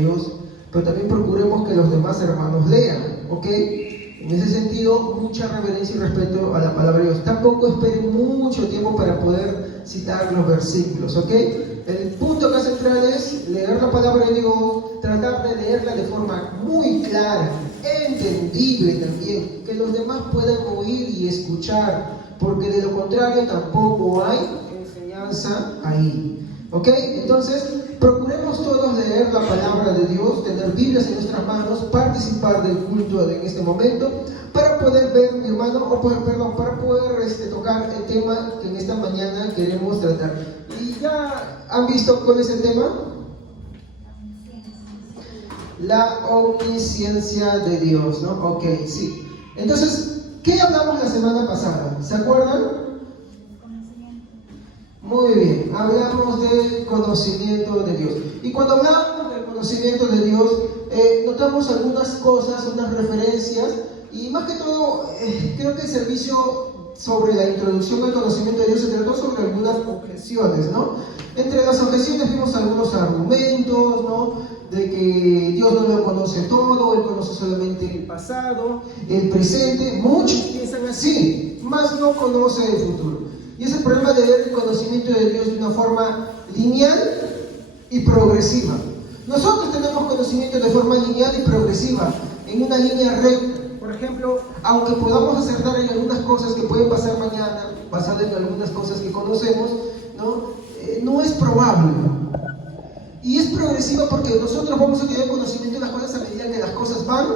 Dios, pero también procuremos que los demás hermanos lean, ¿ok? En ese sentido, mucha reverencia y respeto a la palabra de Dios. Tampoco esperen mucho tiempo para poder citar los versículos, ¿ok? El punto acá central es leer la palabra de Dios, tratar de leerla de forma muy clara, entendible también, que los demás puedan oír y escuchar, porque de lo contrario tampoco hay enseñanza ahí. ¿Ok? Entonces, procuremos todos leer la palabra de Dios, tener Biblias en nuestras manos, participar del culto en este momento, para poder ver, mi hermano, para poder tocar el tema que en esta mañana queremos tratar. ¿Y ya han visto cuál es el tema? La omnisciencia de Dios, ¿no? Ok, sí. Entonces, ¿qué hablamos la semana pasada? ¿Se acuerdan? Muy bien, hablamos del conocimiento de Dios. Y cuando hablamos del conocimiento de Dios, notamos algunas cosas, unas referencias, y más que todo, creo que el servicio sobre la introducción al conocimiento de Dios se trató sobre algunas objeciones, ¿no? Entre las objeciones vimos algunos argumentos, ¿no? De que Dios no lo conoce todo, Él conoce solamente el pasado, el presente. Muchos piensan así, mas no conoce el futuro. Y es el problema de ver el conocimiento de Dios de una forma lineal y progresiva. Nosotros tenemos conocimiento de forma lineal y progresiva, en una línea recta. Por ejemplo, aunque podamos acertar en algunas cosas que pueden pasar mañana, basado en algunas cosas que conocemos, no es probable. Y es progresiva porque nosotros vamos a tener conocimiento de las cosas a medida que las cosas van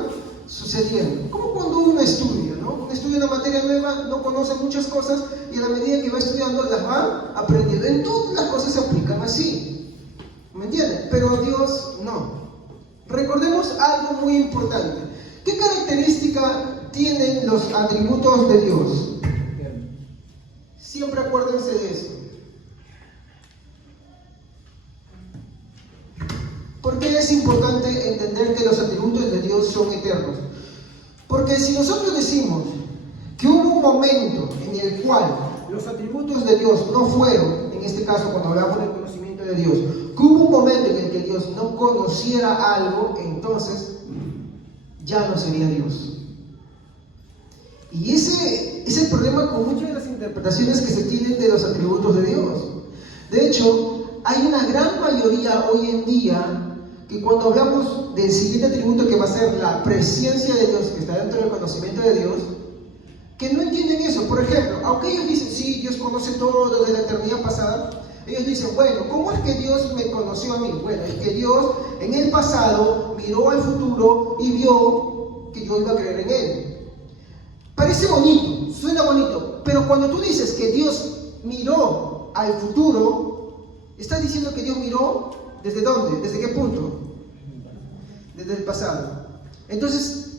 sucediendo. Como cuando uno estudia, ¿no? Uno estudia una materia nueva, no conoce muchas cosas y a la medida que va estudiando las va aprendiendo. En todas las cosas se aplican así, ¿me entienden? Pero Dios no. Recordemos algo muy importante. ¿Qué característica tienen los atributos de Dios? Siempre acuérdense de eso. ¿Por qué es importante entender que los atributos de Dios son eternos? Porque si nosotros decimos que hubo un momento en el cual los atributos de Dios no fueron, en este caso cuando hablamos del conocimiento de Dios, que hubo un momento en el que Dios no conociera algo, entonces ya no sería Dios. Y ese es el problema con muchas de las interpretaciones que se tienen de los atributos de Dios. De hecho, hay una gran mayoría hoy en día que cuando hablamos del siguiente atributo que va a ser la presencia de Dios, que está dentro del conocimiento de Dios, que no entienden eso. Por ejemplo, aunque ellos dicen, sí, Dios conoce todo desde la eternidad pasada, ellos dicen, bueno, ¿cómo es que Dios me conoció a mí? Bueno, es que Dios en el pasado miró al futuro y vio que yo iba a creer en Él. Parece bonito, suena bonito, pero cuando tú dices que Dios miró al futuro, estás diciendo que Dios miró ¿desde dónde? ¿Desde qué punto? Desde el pasado. Entonces,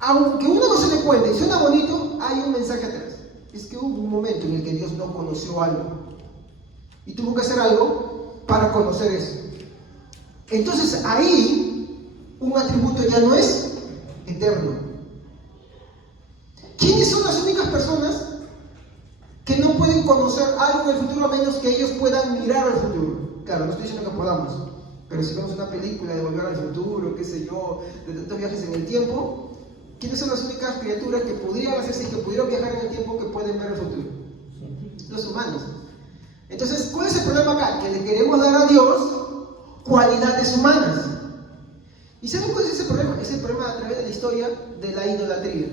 aunque uno no se dé cuenta y suena bonito, hay un mensaje atrás. Es que hubo un momento en el que Dios no conoció algo y tuvo que hacer algo para conocer eso. Entonces ahí un atributo ya no es eterno. ¿Quiénes son las únicas personas que no pueden conocer algo en el futuro a menos que ellos puedan mirar al futuro? Claro, no estoy diciendo que podamos, pero si vemos una película de Volver al Futuro, qué sé yo, de tantos viajes en el tiempo, ¿quiénes son las únicas criaturas que podrían hacerse y que pudieron viajar en el tiempo que pueden ver el futuro? Los humanos. Entonces, ¿cuál es el problema acá? Que le queremos dar a Dios cualidades humanas. ¿Y saben cuál es ese problema? Es el problema a través de la historia de la idolatría.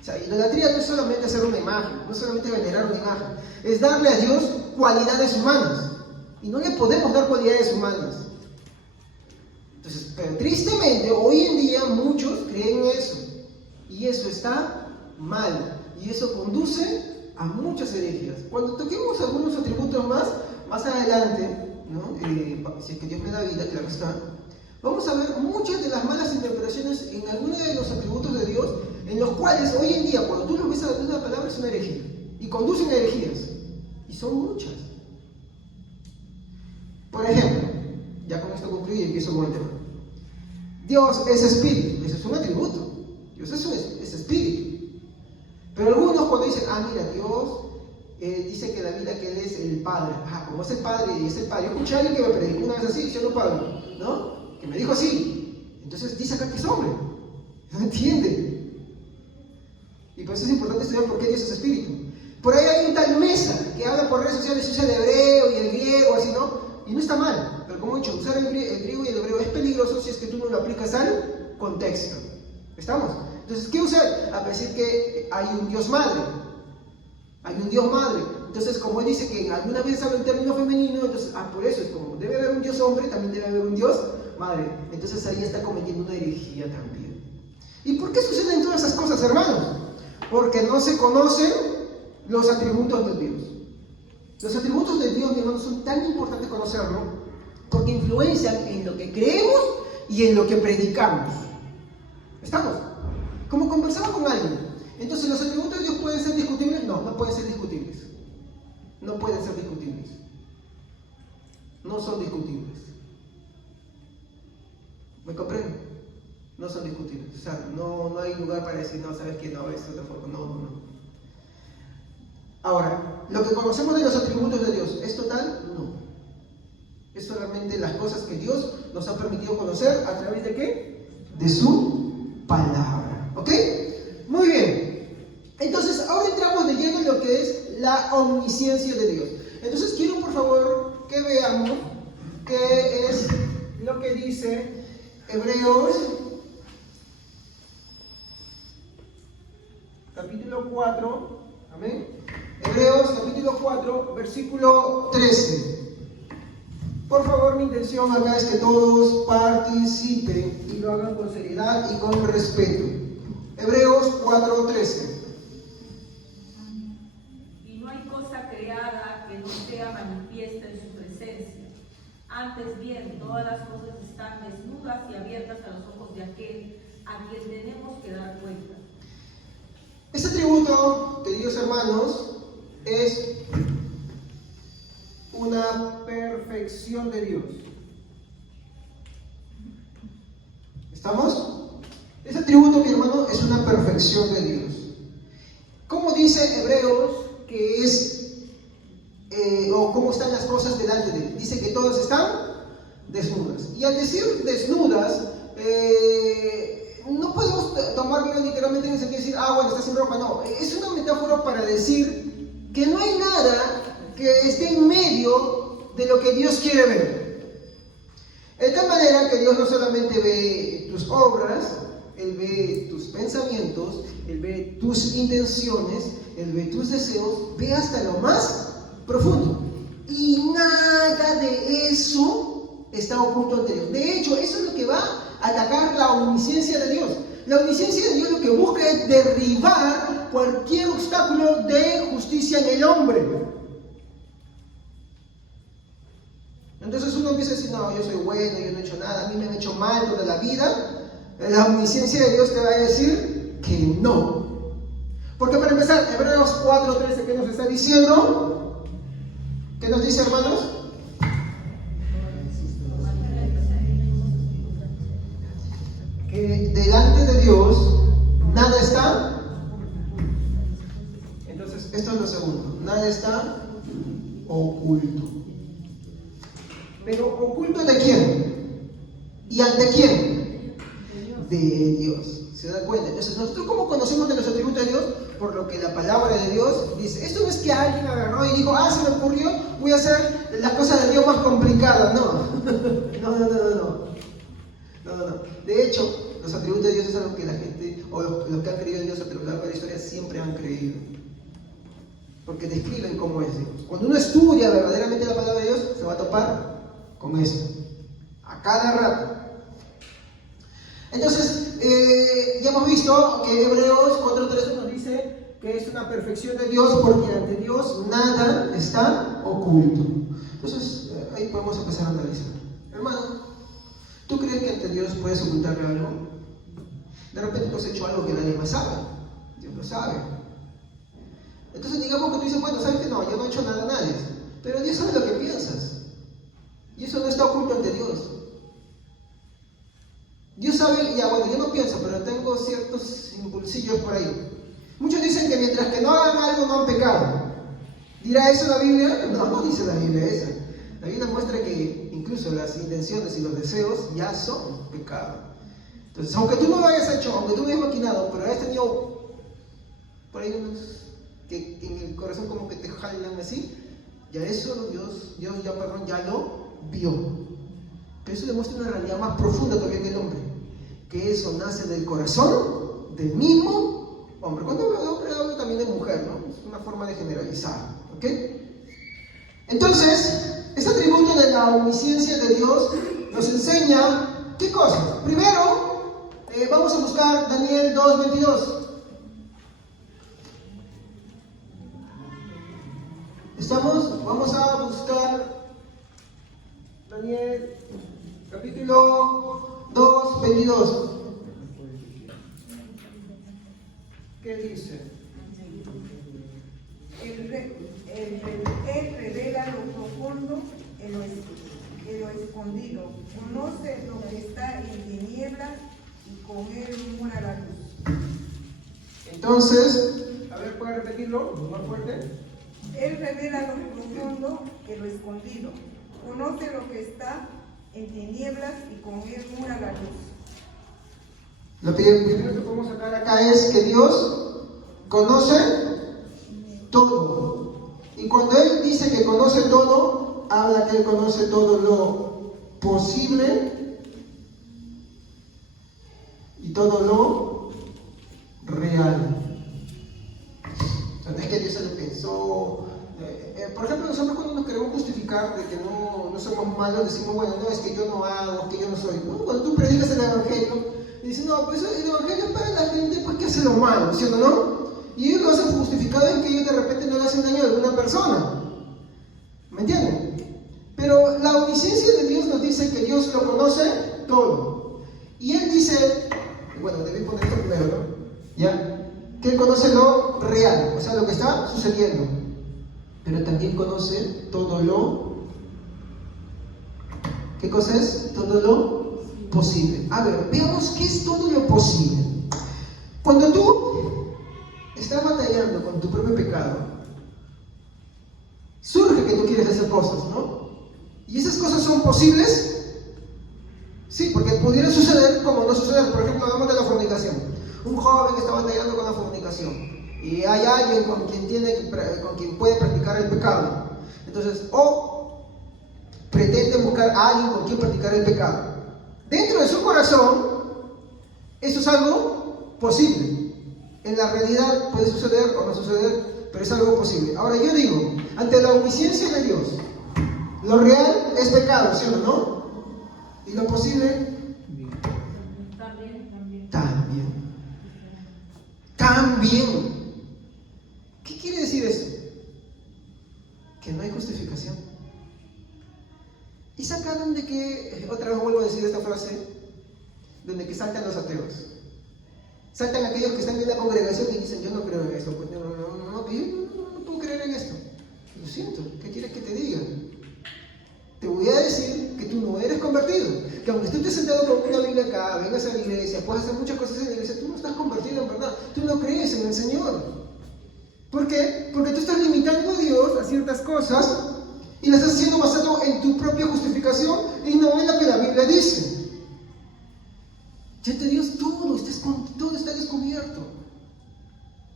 O sea, idolatría no es solamente hacer una imagen, no es solamente venerar una imagen, es darle a Dios cualidades humanas. Y no le podemos dar cualidades humanas. Entonces, pero tristemente, hoy en día muchos creen eso. Y eso está mal. Y eso conduce a muchas herejías. Cuando toquemos algunos atributos más adelante, ¿no? Si es que Dios me da vida, claro está, vamos a ver muchas de las malas interpretaciones en algunos de los atributos de Dios, en los cuales hoy en día, cuando tú lo ves a la luz de la palabra, es una herejía. Y conducen a herejías. Y son muchas. Por ejemplo, ya con esto concluyo y empiezo con el tema. Dios es espíritu, ese es un atributo. Dios es espíritu. Pero algunos cuando dicen, mira, Dios dice que la vida que Él es el Padre. Como es el Padre y es el Padre. Yo escuché a alguien que me predicó una vez así, yo no Pablo, ¿no? que me dijo así. Entonces dice acá que es hombre. No entiende. Y por eso es importante estudiar por qué Dios es espíritu. Por ahí hay un tal Mesa que habla por redes sociales, usa el hebreo y el griego, así, ¿no? Y no está mal. Pero como he dicho, usar el griego y el hebreo es peligroso si es que tú no lo aplicas al contexto. ¿Estamos? Entonces, ¿qué usar? A decir que hay un Dios madre. Hay un Dios madre. Entonces, como él dice que alguna vez habla en término femenino, entonces, por eso es como, debe haber un Dios hombre, también debe haber un Dios madre. Entonces ahí está cometiendo una herejía también. ¿Y por qué suceden todas esas cosas, hermanos? Porque no se conocen los atributos de Dios. Los atributos de Dios, mi hermano, son tan importantes conocerlo, porque influencian en lo que creemos y en lo que predicamos. ¿Estamos? Como conversaba con alguien. Entonces, ¿los atributos de Dios pueden ser discutibles? No, no pueden ser discutibles. No pueden ser discutibles. No son discutibles. ¿Me comprenden? No son discutibles. O sea, no hay lugar para decir, no, ¿sabes qué? No, es otra forma. No. Ahora, lo que conocemos de los atributos de Dios, ¿es total? No. Es solamente las cosas que Dios nos ha permitido conocer a través de ¿qué? De su palabra. ¿Ok? Muy bien. Entonces, ahora entramos de lleno en lo que es la omnisciencia de Dios. Entonces, quiero por favor que veamos qué es lo que dice Hebreos, capítulo 4. Amén. Hebreos, capítulo 4, versículo 13. Por favor, mi intención acá es que todos participen y lo hagan con seriedad y con respeto. Hebreos 4:13. Y no hay cosa creada que no sea manifiesta en su presencia. Antes bien, todas las cosas están desnudas y abiertas a los ojos de aquel a quien tenemos que dar cuenta. Este atributo, queridos hermanos, es una perfección de Dios. ¿Estamos? Ese atributo, mi hermano, es una perfección de Dios. ¿Cómo dice Hebreos que es, o cómo están las cosas delante de él? Dice que todas están desnudas. Y al decir desnudas, no podemos tomarlo literalmente en el sentido de decir, bueno, está sin ropa. No, es una metáfora para decir que no hay nada que esté en medio de lo que Dios quiere ver. De tal manera que Dios no solamente ve tus obras, Él ve tus pensamientos, Él ve tus intenciones, Él ve tus deseos, ve hasta lo más profundo. Y nada de eso está oculto ante Dios. De hecho, eso es lo que va a atacar la omnisciencia de Dios. La omnisciencia de Dios lo que busca es derribar cualquier obstáculo de justicia en el hombre. Entonces uno empieza a decir, no, yo soy bueno, yo no he hecho nada, a mí me han hecho mal toda la vida. La omnisciencia de Dios te va a decir que no. Porque para empezar, Hebreos 4:13, ¿qué nos está diciendo? ¿Qué nos dice, hermanos? Que delante de Dios nada está. Entonces, esto es lo segundo. Nada está oculto. Pero ¿oculto de quién? ¿Y ante quién? De Dios. ¿Se da cuenta? Entonces, nosotros ¿cómo conocemos de los atributos de Dios? Por lo que la palabra de Dios dice. Esto no es que alguien agarró y dijo, se me ocurrió, voy a hacer las cosas de Dios más complicadas. No. De hecho, los atributos de Dios es algo que la gente, o los que han creído en Dios a lo largo de la historia, siempre han creído. Porque describen cómo es Dios. Cuando uno estudia verdaderamente la palabra de Dios, se va a topar con esto. A cada rato. Entonces, ya hemos visto que Hebreos 4:13 nos dice que es una perfección de Dios, porque ante Dios nada está oculto. Entonces, ahí podemos empezar a analizar. Hermano, ¿tú crees que ante Dios puedes ocultarle algo? De repente tú has hecho algo que nadie más sabe. Dios lo sabe. Entonces digamos que tú dices, bueno, ¿sabes qué? No, yo no he hecho nada a nadie. Pero Dios sabe lo que piensas. Y eso no está oculto ante Dios. Dios sabe, yo no pienso, pero tengo ciertos impulsillos por ahí. Muchos dicen que mientras que no hagan algo, no han pecado. ¿Dirá eso la Biblia? No dice la Biblia esa. La Biblia muestra que incluso las intenciones y los deseos ya son pecado. Entonces, aunque tú no lo hayas hecho, aunque tú no hayas maquinado, pero hayas tenido por ahí unos que en el corazón como que te jalan así, ya eso Dios ya lo vio. Pero eso demuestra una realidad más profunda todavía en el hombre, que eso nace del corazón del mismo hombre. Cuando hablo de hombre, hablo también de mujer, ¿no? Es una forma de generalizar, ¿ok? Entonces, este atributo de la omnisciencia de Dios nos enseña, ¿qué cosas? Primero, vamos a buscar Daniel 2:22. Vamos a buscar Daniel capítulo 2:22. ¿Qué dice? Él revela lo profundo en lo escondido, conoce lo que está en tinieblas y con él mora la luz. Entonces, a ver, ¿puede repetirlo más fuerte? Él revela lo profundo en lo escondido, conoce lo que está en tinieblas y con él mora la luz. Lo primero que podemos sacar acá es que Dios conoce todo. Y cuando Él dice que conoce todo, habla que Él conoce todo lo posible y todo lo real. O sea, no es que Dios se lo pensó. Por ejemplo, nosotros cuando nos queremos justificar de que no somos malos, decimos, bueno, no, es que yo no hago, es que yo no soy. ¿No? Cuando tú predicas el Evangelio, dices, no, pues el Evangelio es para la gente pues, que hace lo malo, ¿sí o no? Y ellos lo hacen justificado en que ellos de repente no le hacen daño a alguna persona. ¿Me entienden? Pero la omnisciencia de Dios nos dice que Dios lo conoce todo. Y Él dice, bueno, debí poner esto primero, ¿no? ¿Ya? Que Él conoce lo real, o sea, lo que está sucediendo. Pero también conoce todo lo... ¿Qué cosa es? Todo lo posible. A ver, veamos qué es todo lo posible. Cuando tú estás batallando con tu propio pecado, surge que tú quieres hacer cosas, ¿no? ¿Y esas cosas son posibles? Sí, porque pudieran suceder como no suceder. Por ejemplo, hablamos de la fornicación. Un joven está batallando con la fornicación y hay alguien con quien puede practicar el pecado. Entonces, o pretende buscar a alguien con quien practicar el pecado. Dentro de su corazón, eso es algo posible. En la realidad puede suceder o no suceder, pero es algo posible. Ahora yo digo, ante la omnisciencia de Dios, lo real es pecado, ¿sí o no? Y lo posible también. ¿Qué quiere decir eso? Que no hay justificación. ¿Y sacaron de que, otra vez vuelvo a decir esta frase, donde que saltan los ateos? Saltan aquellos que están en la congregación y dicen, yo no creo en esto, pues no puedo creer en esto. Lo siento, ¿qué quieres que te diga? Te voy a decir que tú no eres convertido, que aunque tú estés sentado con una Biblia acá, vengas a la iglesia, puedes hacer muchas cosas en la iglesia, tú no estás convertido en verdad, tú no crees en el Señor. ¿Por qué? Porque tú estás limitando a Dios a ciertas cosas y las estás haciendo basado en tu propia justificación y no en lo que la Biblia dice. Ya te Dios todo está descubierto.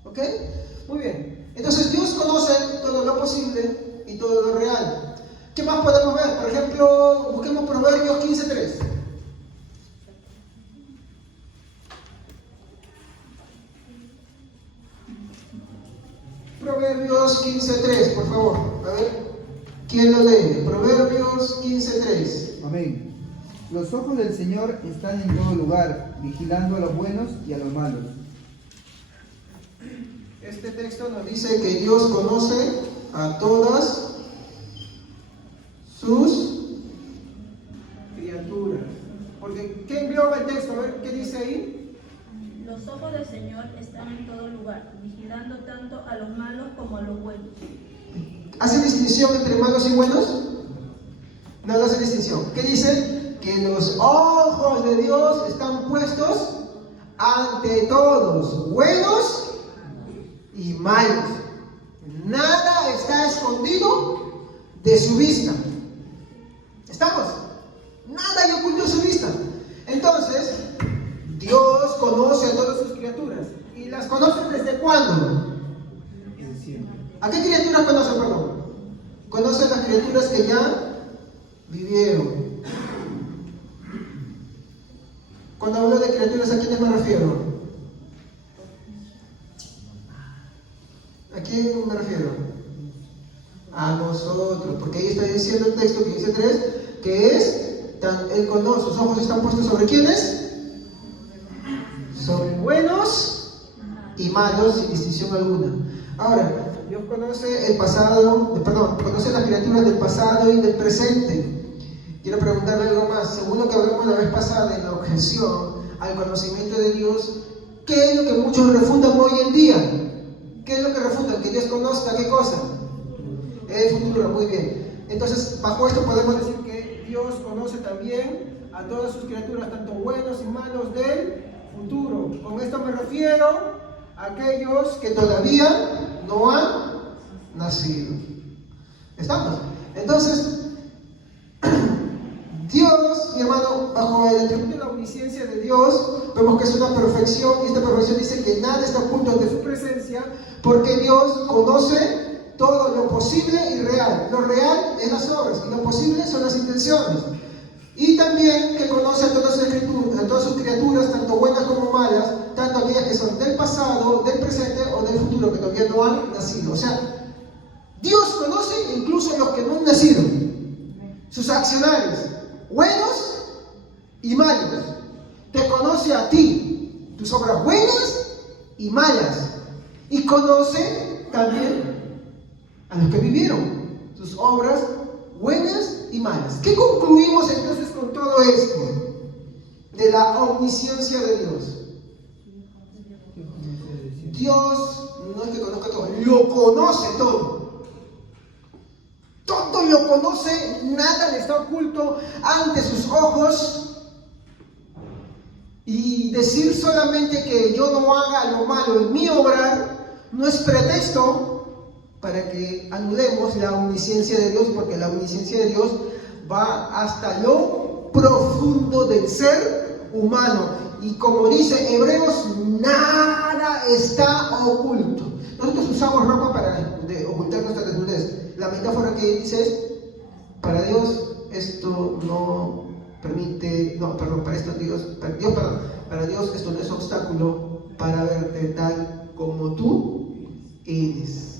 ¿Ok? Muy bien. Entonces Dios conoce todo lo posible y todo lo real. ¿Qué más podemos ver? Por ejemplo, busquemos Proverbios 15:3. Proverbios 15:3, por favor. A ver, ¿quién lo lee? Proverbios 15:3. Amén. Los ojos del Señor están en todo lugar, vigilando a los buenos y a los malos. Este texto nos dice que Dios conoce a todas sus criaturas. Porque, ¿qué engloba el texto? A ver, ¿qué dice ahí? Los ojos del Señor están en todo lugar, vigilando tanto a los malos como a los buenos. ¿Hace distinción entre malos y buenos? No hace distinción. ¿Qué dice? Que los ojos de Dios están puestos ante todos, buenos y malos. Nada está escondido de su vista. ¿Estamos? Nada hay oculto a su vista. Entonces, Dios conoce a todas sus criaturas. ¿Y las conoce desde cuándo? ¿A qué criaturas conoce, perdón? Conoce a las criaturas que ya vivieron. Cuando hablo de criaturas, ¿a quiénes me refiero? ¿A quién me refiero? A nosotros, porque ahí está diciendo el texto que dice 3, que es, Él conoce, sus ojos están puestos ¿sobre quiénes? Sobre buenos y malos, sin distinción alguna. Ahora, Dios conoce el pasado, conoce las criaturas del pasado y del presente. Quiero preguntarle algo más. Según lo que hablamos la vez pasada en la objeción al conocimiento de Dios, ¿qué es lo que muchos refutan hoy en día? ¿Qué es lo que refutan? Que Dios conozca, ¿qué cosa? El futuro, muy bien. Entonces, bajo esto podemos decir que Dios conoce también a todas sus criaturas, tanto buenos y malos del futuro. Con esto me refiero a aquellos que todavía no han nacido. ¿Estamos? Entonces, Dios, mi hermano, bajo el atributo de la omnisciencia de Dios, vemos que es una perfección, y esta perfección dice que nada está oculto ante su presencia, porque Dios conoce todo lo posible y real. Lo real es las obras, y lo posible son las intenciones. Y también que conoce a todas sus criaturas, tanto buenas como malas, tanto aquellas que son del pasado, del presente o del futuro, que todavía no han nacido. O sea, Dios conoce incluso a los que no han nacido, sus accionarios, buenos y malos. Te conoce a ti, tus obras buenas y malas. Y conoce también a los que vivieron, sus obras buenas y malas. ¿Qué concluimos entonces con todo esto? De la omnisciencia de Dios. Dios no es que conozca todo, lo conoce todo. Todo lo conoce, nada le está oculto ante sus ojos. Y decir solamente que yo no haga lo malo en mi obrar no es pretexto para que anulemos la omnisciencia de Dios, porque la omnisciencia de Dios va hasta lo profundo del ser humano. Y como dice Hebreos, nada está oculto. Nosotros usamos ropa para ocultar nuestra desnudez. La metáfora que dice es, para Dios esto no permite, para Dios esto no es obstáculo para verte tal como tú eres.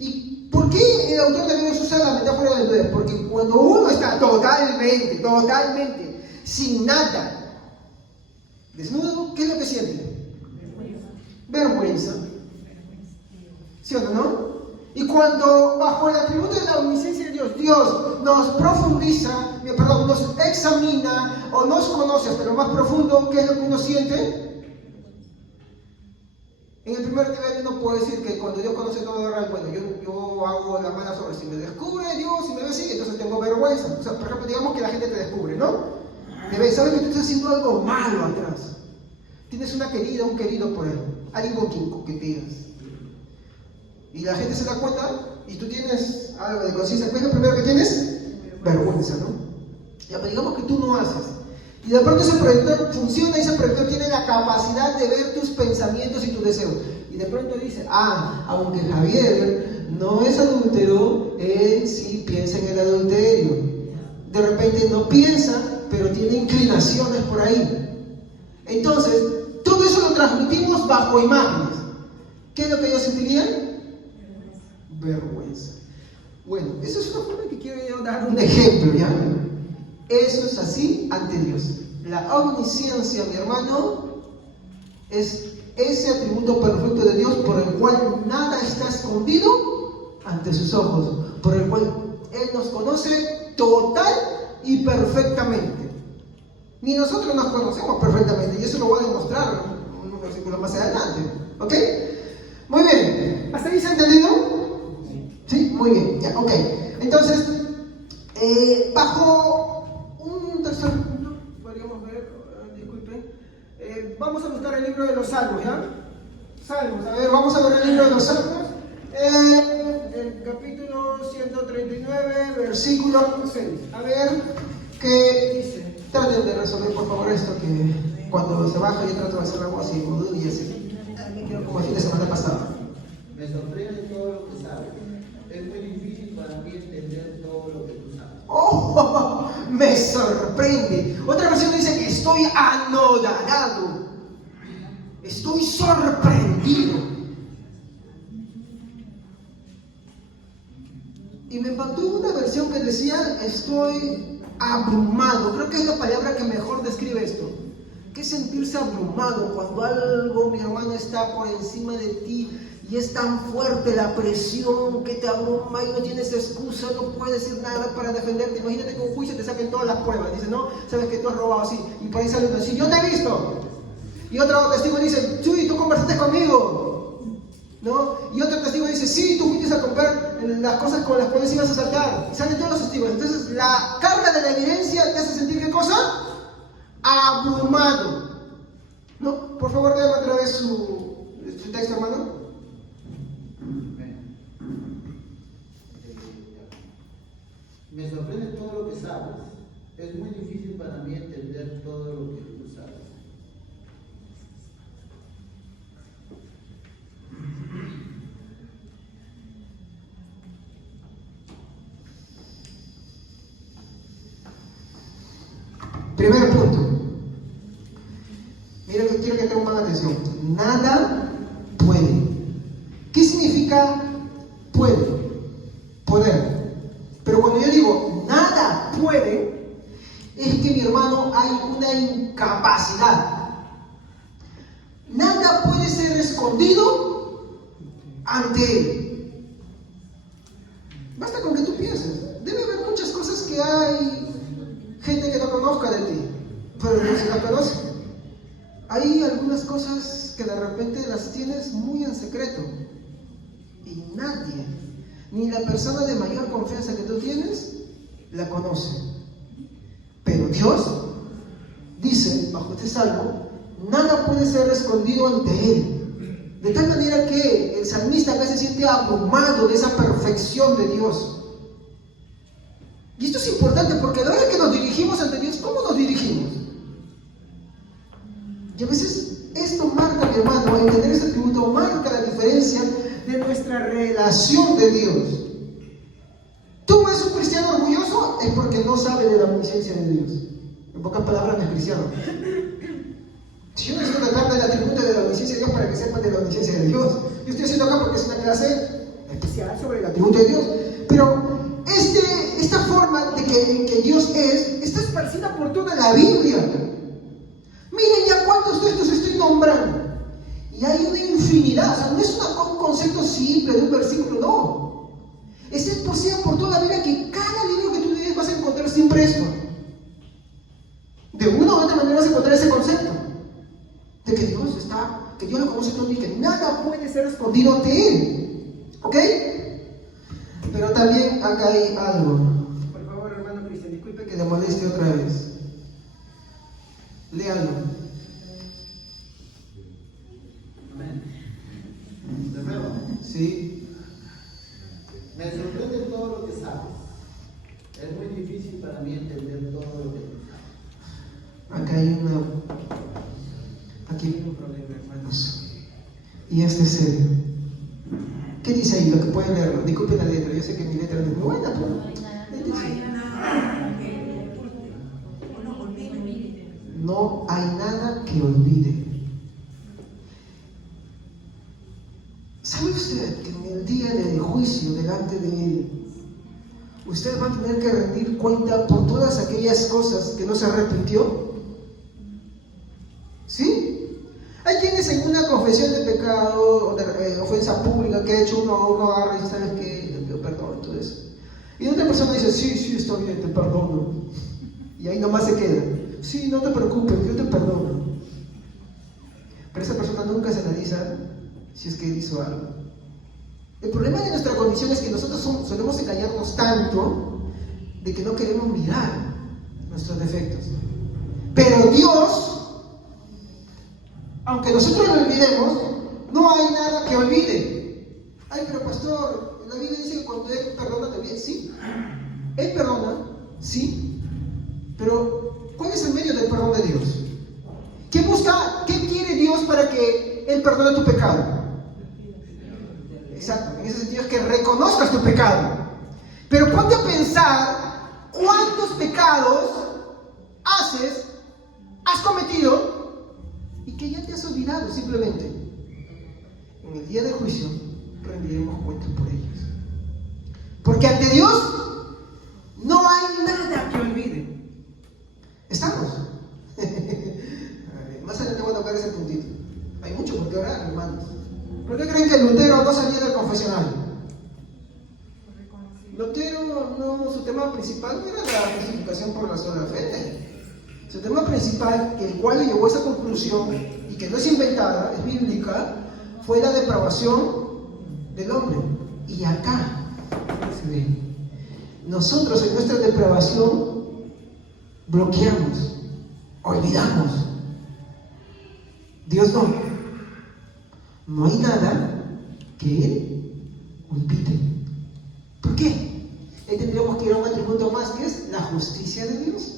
¿Y por qué el autor de Hebreos usa la metáfora del desnudez? Porque cuando uno está totalmente, sin nada, desnudo, ¿qué es lo que siente? Vergüenza. ¿Sí o no? Y cuando bajo el atributo de la omnisciencia de Dios, Dios nos profundiza, nos examina o nos conoce hasta lo más profundo, ¿qué es lo que uno siente? En el primer nivel uno puede decir que cuando Dios conoce todo de real, bueno, yo hago las malas obras. Si me descubre Dios, si me ve así, entonces tengo vergüenza. O sea, por ejemplo, digamos que la gente te descubre, ¿no? Sabes que tú estás haciendo algo malo atrás. Tienes una querida, un querido por ahí, alguien con quien coqueteas. Y la gente se da cuenta y tú tienes algo de conciencia. ¿Qué es lo primero que tienes? Vergüenza, ¿no? Ya, pero digamos que tú no haces. Y de pronto ese proyector funciona y ese proyector tiene la capacidad de ver tus pensamientos y tus deseos. Y de pronto dice, aunque Javier no es adúltero, él sí piensa en el adulterio. De repente no piensa, pero tiene inclinaciones por ahí. Entonces, todo eso lo transmitimos bajo imágenes. ¿Qué es lo que ellos sentirían? Vergüenza. Bueno, eso es una forma que quiero yo dar un ejemplo, ¿ya? Eso es así ante Dios. La omnisciencia, mi hermano, es ese atributo perfecto de Dios por el cual nada está escondido ante sus ojos, por el cual Él nos conoce total y perfectamente. Ni nosotros nos conocemos perfectamente, y eso lo voy a demostrar en un versículo más adelante. ¿Ok? Muy bien. ¿Hasta ahí se ha entendido? Sí, muy bien. Ya, ok. Entonces, bajo un tercer punto, podríamos ver, disculpen, vamos a buscar el libro de los Salmos, ¿ya? Salmos, a ver, vamos a ver el libro de los Salmos. El capítulo 139, versículo 6. A ver qué dice. Traten de resolver por favor esto, que cuando se baja yo trato de hacer algo así, y así. Como el fin de semana pasado. Me sorprende todo lo que sabes. Es muy difícil para mí entender todo lo que tú sabes. ¡Oh! Me sorprende. Otra versión dice que estoy anodado. Estoy sorprendido. Y me impactó una versión que decía estoy abrumado. Creo que es la palabra que mejor describe esto. ¿Qué es sentirse abrumado cuando algo, mi hermano, está por encima de ti y es tan fuerte la presión que te abruma y no tienes excusa, no puedes decir nada para defenderte? Imagínate que un juicio te saquen todas las pruebas. Dice, no, sabes que tú has robado así. Y por ahí sale uno, sí, yo te he visto. Y otro testigo dice, sí, tú conversaste conmigo. ¿No? Y otro testigo dice, sí, tú fuiste a comprar las cosas con las cuales ibas a saltar. Y salen todos los testigos. Entonces, la carga de la evidencia te hace sentir, ¿qué cosa? Abrumado. ¿No? Por favor, léame otra vez su texto, hermano. Me sorprende todo lo que sabes. Es muy difícil para mí entender todo lo que tú sabes. Primer punto. Mira, quiero que tengan más atención. Nada puede. ¿Qué significa puede? Poder. Pero cuando yo digo nada puede, es que, mi hermano, hay una incapacidad. Nada puede ser escondido ante él. Basta con que tú pienses. Debe haber muchas cosas que hay gente que no conozca de ti, pero Dios sí la conoce. Hay algunas cosas que de repente las tienes muy en secreto y nadie, ni la persona de mayor confianza que tú tienes, la conoce. Pero Dios dice, bajo este salmo, nada puede ser escondido ante Él. De tal manera que el salmista acá se siente abrumado de esa perfección de Dios. Y esto es importante porque a la hora que nos dirigimos ante Dios, ¿cómo nos dirigimos? Y a veces esto marca, mi hermano, entender este atributo marca la diferencia de nuestra relación de Dios. Tú ves un cristiano orgulloso, es porque no sabe de la omnisciencia de Dios. En pocas palabras, no es cristiano. Si yo necesito tratar del atributo de la omnisciencia de Dios para que sepan de la omnisciencia de Dios, yo estoy haciendo acá porque es una clase especial sobre el atributo de Dios. Pero esta forma de que Dios está esparcida por toda la Biblia. Miren ya cuántos textos estoy nombrando. Y hay una infinidad. O sea, no es un concepto simple de un versículo, no. Es esparcida por toda la Biblia, que cada libro que tú lees vas a encontrar siempre esto. De una u otra manera vas a encontrar ese concepto. De que Dios está, que Dios lo conoce todo y que nada puede ser escondido ante Él. ¿Ok? Pero también acá hay algo. Por favor, hermano Cristian, disculpe que le moleste otra vez. Léalo. Amén. De nuevo. Sí. Me sorprende todo lo que sabes. Es muy difícil para mí entender todo lo que tú sabes. Acá hay aquí viene un problema, hermanos. Y este es serio. ¿Qué dice ahí? Lo que pueden leerlo. Disculpen la letra, yo sé que mi letra no es muy buena, pero no hay nada que olvide. ¿Sabe usted que en el día del juicio delante de Él, usted va a tener que rendir cuenta por todas aquellas cosas que no se arrepintió? ¿Sí? Hay quienes en una confesión de pecado o de ofensa pública que ha hecho uno agarra y sabes que le pido perdón y todo eso. Y otra persona dice, sí, estoy bien, te perdono. Y ahí nomás se queda. Sí, no te preocupes, yo te perdono. Pero esa persona nunca se analiza si es que hizo algo. El problema de nuestra condición es que nosotros solemos engañarnos tanto de que no queremos mirar nuestros defectos. Pero Dios, aunque nosotros lo olvidemos, no hay nada que olvide. Ay, pero pastor, la Biblia dice que cuando Él perdona también, sí. Él perdona, sí. Pero, ¿cuál es el medio del perdón de Dios? ¿Qué busca, qué quiere Dios para que Él perdone tu pecado? Exacto, en ese sentido es que reconozcas tu pecado. Pero ponte a pensar cuántos pecados has cometido y que ya te has olvidado simplemente. En el día del juicio rendiremos cuentas por ellos. Porque ante Dios no hay nada que olvide. ¿Estamos? Más adelante voy a tocar ese puntito. Hay mucho por qué orar, hermanos. ¿Por qué creen que Lutero no salía del confesionario? Lutero, no, su tema principal no era la justificación por la sola fe. Su tema principal, el cual le llevó a esa conclusión, y que no es inventada, es bíblica, fue la depravación del hombre. Y acá se ve. Nosotros en nuestra depravación bloqueamos, olvidamos. Dios no. No hay nada que Él olvide. ¿Por qué? Tendríamos que ir a un atributo más, que es la justicia de Dios.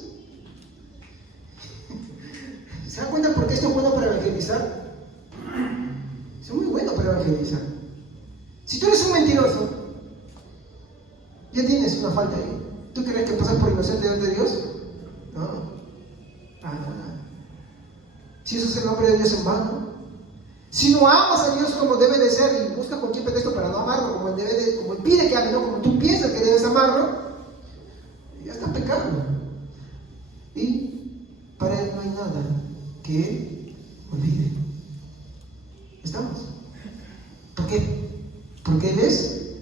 ¿Se dan cuenta por qué esto es bueno para evangelizar? Es muy bueno para evangelizar. Si tú eres un mentiroso, ya tienes una falta ahí. ¿Tú crees que pasas por inocente delante de Dios? No. Si eso es el nombre de Dios en vano. Si no amas a Dios como debe de ser y buscas cualquier pretexto para no amarlo, como Él pide que hagas, no como tú piensas que debes amarlo, ya estás pecando. Y para Él no hay nada que Él olvide. ¿Estamos? ¿Por qué? Porque Él es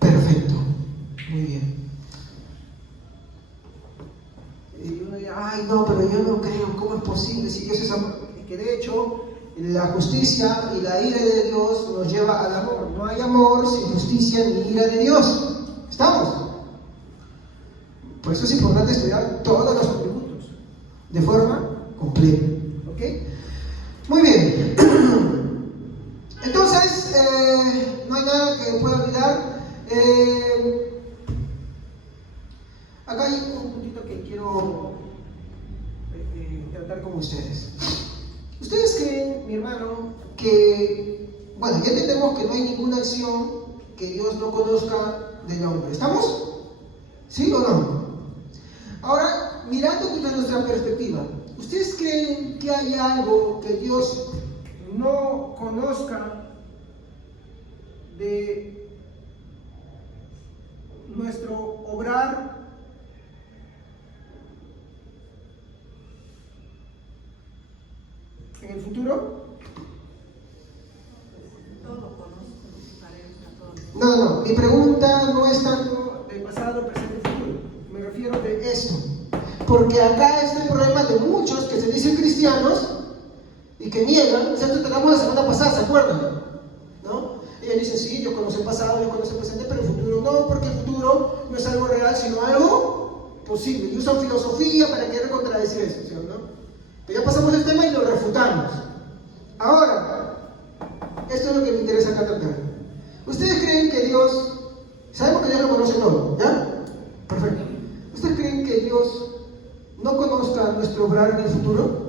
perfecto. Muy bien. Y uno dirá, ay no, pero yo no creo, ¿cómo es posible si Dios es amor? Que de hecho la justicia y la ira de Dios nos lleva al amor. No hay amor sin justicia ni ira de Dios. ¿Estamos? Por eso es importante estudiar todos los atributos de forma completa. ¿Ok? Muy bien. Entonces, no hay nada que pueda olvidar. Acá hay un puntito que quiero tratar con ustedes. ¿Ustedes creen, mi hermano, que, bueno, ya entendemos que no hay ninguna acción que Dios no conozca del hombre? ¿Estamos? ¿Sí o no? Ahora, mirando desde nuestra perspectiva, ¿ustedes creen que hay algo que Dios no conozca de nuestro obrar? ¿En el futuro? No, mi pregunta no es tanto de pasado, presente y futuro. Me refiero de esto. Porque acá está el problema de muchos que se dicen cristianos y que niegan. ¿Cierto? Tengamos la semana pasada, ¿se acuerdan? ¿No? Ellos dicen, sí, yo conozco el pasado, yo conozco el presente, pero el futuro no, porque el futuro no es algo real, sino algo posible. Y usan filosofía para querer contradecir eso, ¿sí o no? Pero ya pasamos el tema y lo refutamos. Ahora, esto es lo que me interesa acá tratar. ¿Ustedes creen que Dios, sabemos que Dios lo conoce todo, ¿ya? Perfecto. ¿Ustedes creen que Dios no conozca nuestro obrar en el futuro?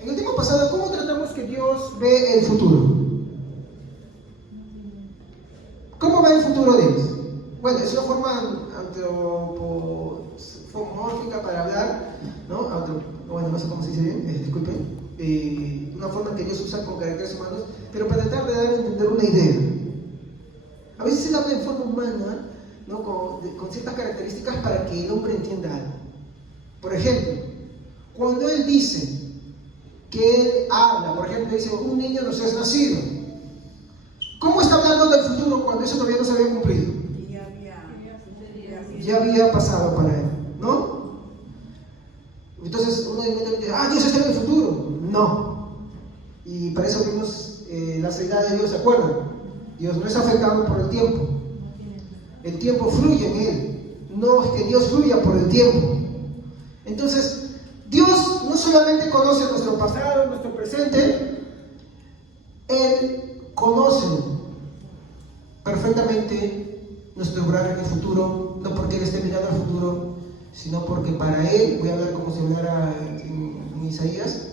En el tema pasado, ¿cómo tratamos que Dios ve el futuro? ¿Cómo ve el futuro Dios? Bueno, es una forma antropomórfica para hablar, ¿no? Bueno, no sé cómo se dice bien, disculpen. Una forma que Dios usa con caracteres humanos, pero para tratar de dar a entender una idea. A veces se habla en forma humana, ¿no? con ciertas características para que el hombre entienda algo. Por ejemplo, cuando Él dice que Él habla, por ejemplo, dice, un niño nos es nacido. ¿Cómo está hablando del futuro cuando eso todavía no se había cumplido? Ya había pasado para Él, ¿no? Entonces uno dice, Dios está en el futuro. No. Y para eso vimos la seriedad de Dios, ¿se acuerdan? Dios no es afectado por el tiempo. El tiempo fluye en Él. No es que Dios fluya por el tiempo. Entonces, Dios no solamente solamente conoce nuestro pasado, nuestro presente, Él conoce perfectamente nuestro obrar en el futuro, no porque Él esté mirando al futuro, sino porque para Él, voy a hablar como si hablara en Isaías,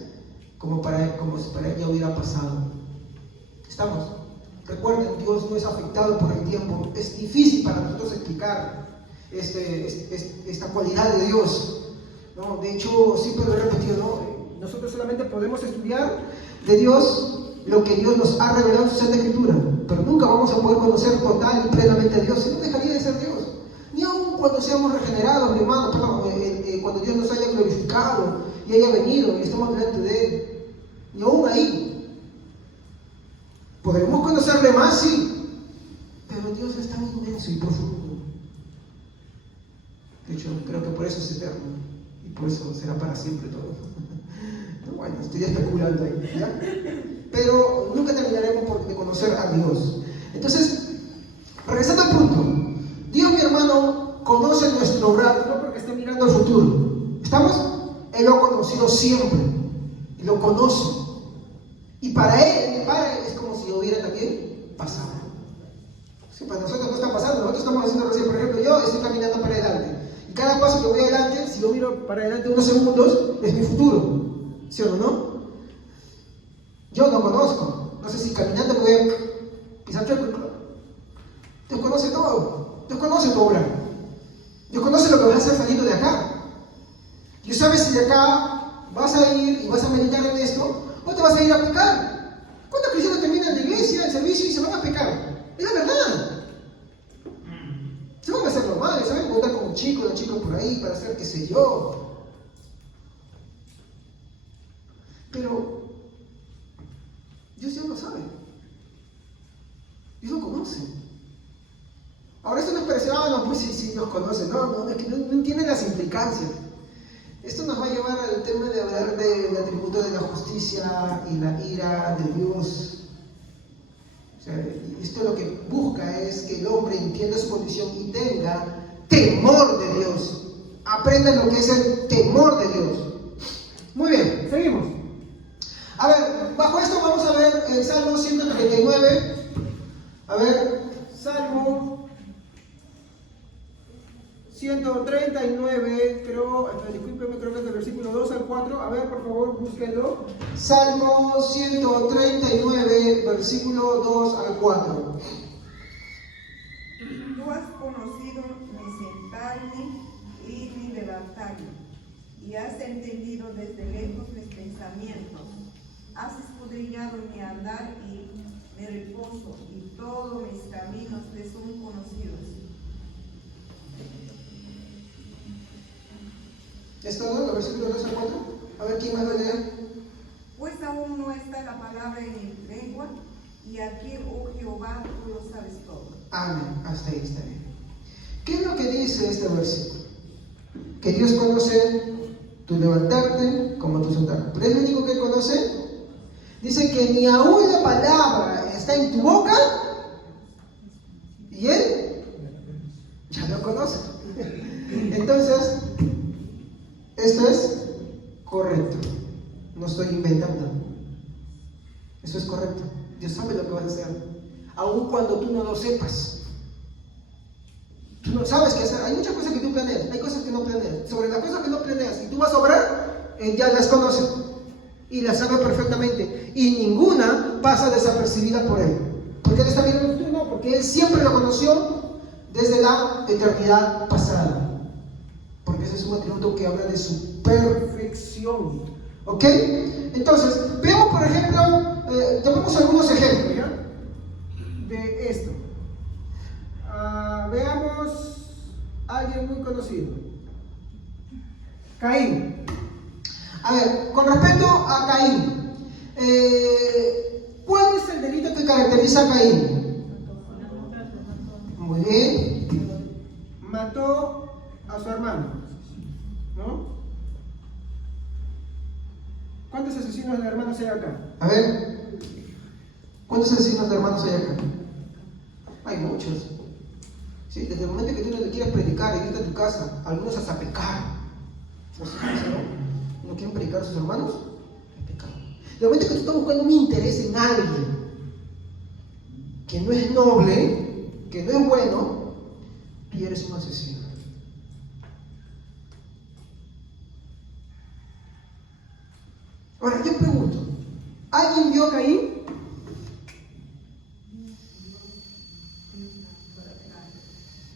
como si para Él ya hubiera pasado. ¿Estamos? Recuerden, Dios no es afectado por el tiempo. Es difícil para nosotros explicar esta cualidad de Dios, ¿no? De hecho, siempre lo he repetido, ¿no? Nosotros solamente podemos estudiar de Dios lo que Dios nos ha revelado en su Santa Escritura, pero nunca vamos a poder conocer total y plenamente a Dios, si no dejaría de ser Dios. Ni aun cuando seamos regenerados, mi hermano, cuando Dios nos haya glorificado y haya venido y estamos delante de Él, ni aún ahí. ¿Podremos conocerle más? Sí, pero Dios es tan inmenso y profundo. De hecho, creo que por eso es eterno y por eso será para siempre todo. Bueno, estoy especulando ahí, ¿ya? Pero nunca terminaremos de conocer a Dios. Entonces, regresando al punto, Dios, mi hermano, conoce nuestro obrar, no porque esté mirando al futuro. ¿Estamos? Él lo ha conocido siempre y lo conoce. Y para Él es como si hubiera también pasado. Sí, para nosotros no está pasando, nosotros estamos haciendo recién, por ejemplo, yo estoy caminando para adelante. Y cada paso que voy adelante, si yo miro para adelante unos segundos, es mi futuro. ¿Sí o no? Yo no conozco. No sé si caminando me voy a pisar chueco. Dios conoce todo. Dios conoce tu obra. Dios conoce lo que vas a hacer saliendo de acá. Dios sabe si de acá vas a ir y vas a meditar en esto o te vas a ir a pecar. ¿Cuántos cristianos terminan de iglesia, el servicio y se van a pecar? Es la verdad. Se van a hacer normales, se van a encontrar con un chico, una chica por ahí para hacer qué sé yo. Pero Dios ya lo sabe. Dios lo conoce. Ahora esto nos parece, no, pues sí, Dios conoce. No, es que no entienden las implicancias. Esto nos va a llevar al tema de hablar del atributo de la justicia y la ira de Dios. O sea, esto lo que busca es que el hombre entienda su condición y tenga temor de Dios. Aprenda lo que es el temor de Dios. Muy bien, seguimos. A ver, bajo esto vamos a ver el Salmo 139. A ver, Salmo 139, discúlpeme, creo que es del versículo 2 al 4. A ver, por favor, búsquenlo. Salmo 139, versículo 2 al 4. Tú has conocido mi sentarme y mi levantarme, y has entendido desde lejos mis pensamientos. Has escudriñado mi andar y mi reposo, y todos mis caminos te son conocidos. ¿Esto no? ¿El versículo 2 al 4? A ver, ¿quién más lo lee? Pues aún no está la palabra en mi lengua, y aquí, oh Jehová, tú lo sabes todo. Amén, hasta ahí está bien. ¿Qué es lo que dice este versículo? Que Dios conoce tu levantarte como tu sentarte. ¿Pero es lo único que Él conoce? Dice que ni aún la palabra está en tu boca y Él ya lo conoce. Entonces, esto es correcto. No estoy inventando. Eso es correcto. Dios sabe lo que vas a hacer. Aun cuando tú no lo sepas. Tú no sabes qué hacer. Hay muchas cosas que tú planeas, hay cosas que no planeas. Sobre las cosas que no planeas y tú vas a obrar, Él ya las conoce. Y las sabe perfectamente. Y ninguna pasa desapercibida por Él. ¿Por qué Él está viendo el futuro? No, porque Él siempre lo conoció desde la eternidad pasada. Porque ese es un atributo que habla de su perfección. ¿Ok? Entonces, veamos por ejemplo, tomemos algunos ejemplos, ¿ya? De esto. Veamos a alguien muy conocido. Caín. A ver, con respecto a Caín, ¿cuál es el delito que caracteriza a Caín? Muy bien. Mató a su hermano, ¿no? ¿Cuántos asesinos de hermanos hay acá? A ver, ¿cuántos asesinos de hermanos hay acá? Hay muchos. Sí, desde el momento que tú no le quieras predicar y irte a tu casa, algunos hasta pecar. ¿No? no quieren predicar a sus hermanos, es pecado. De momento que tú estás buscando un interés en alguien que no es noble, que no es bueno, tú ya eres un asesino. Ahora, yo pregunto, ¿alguien vio a Caín?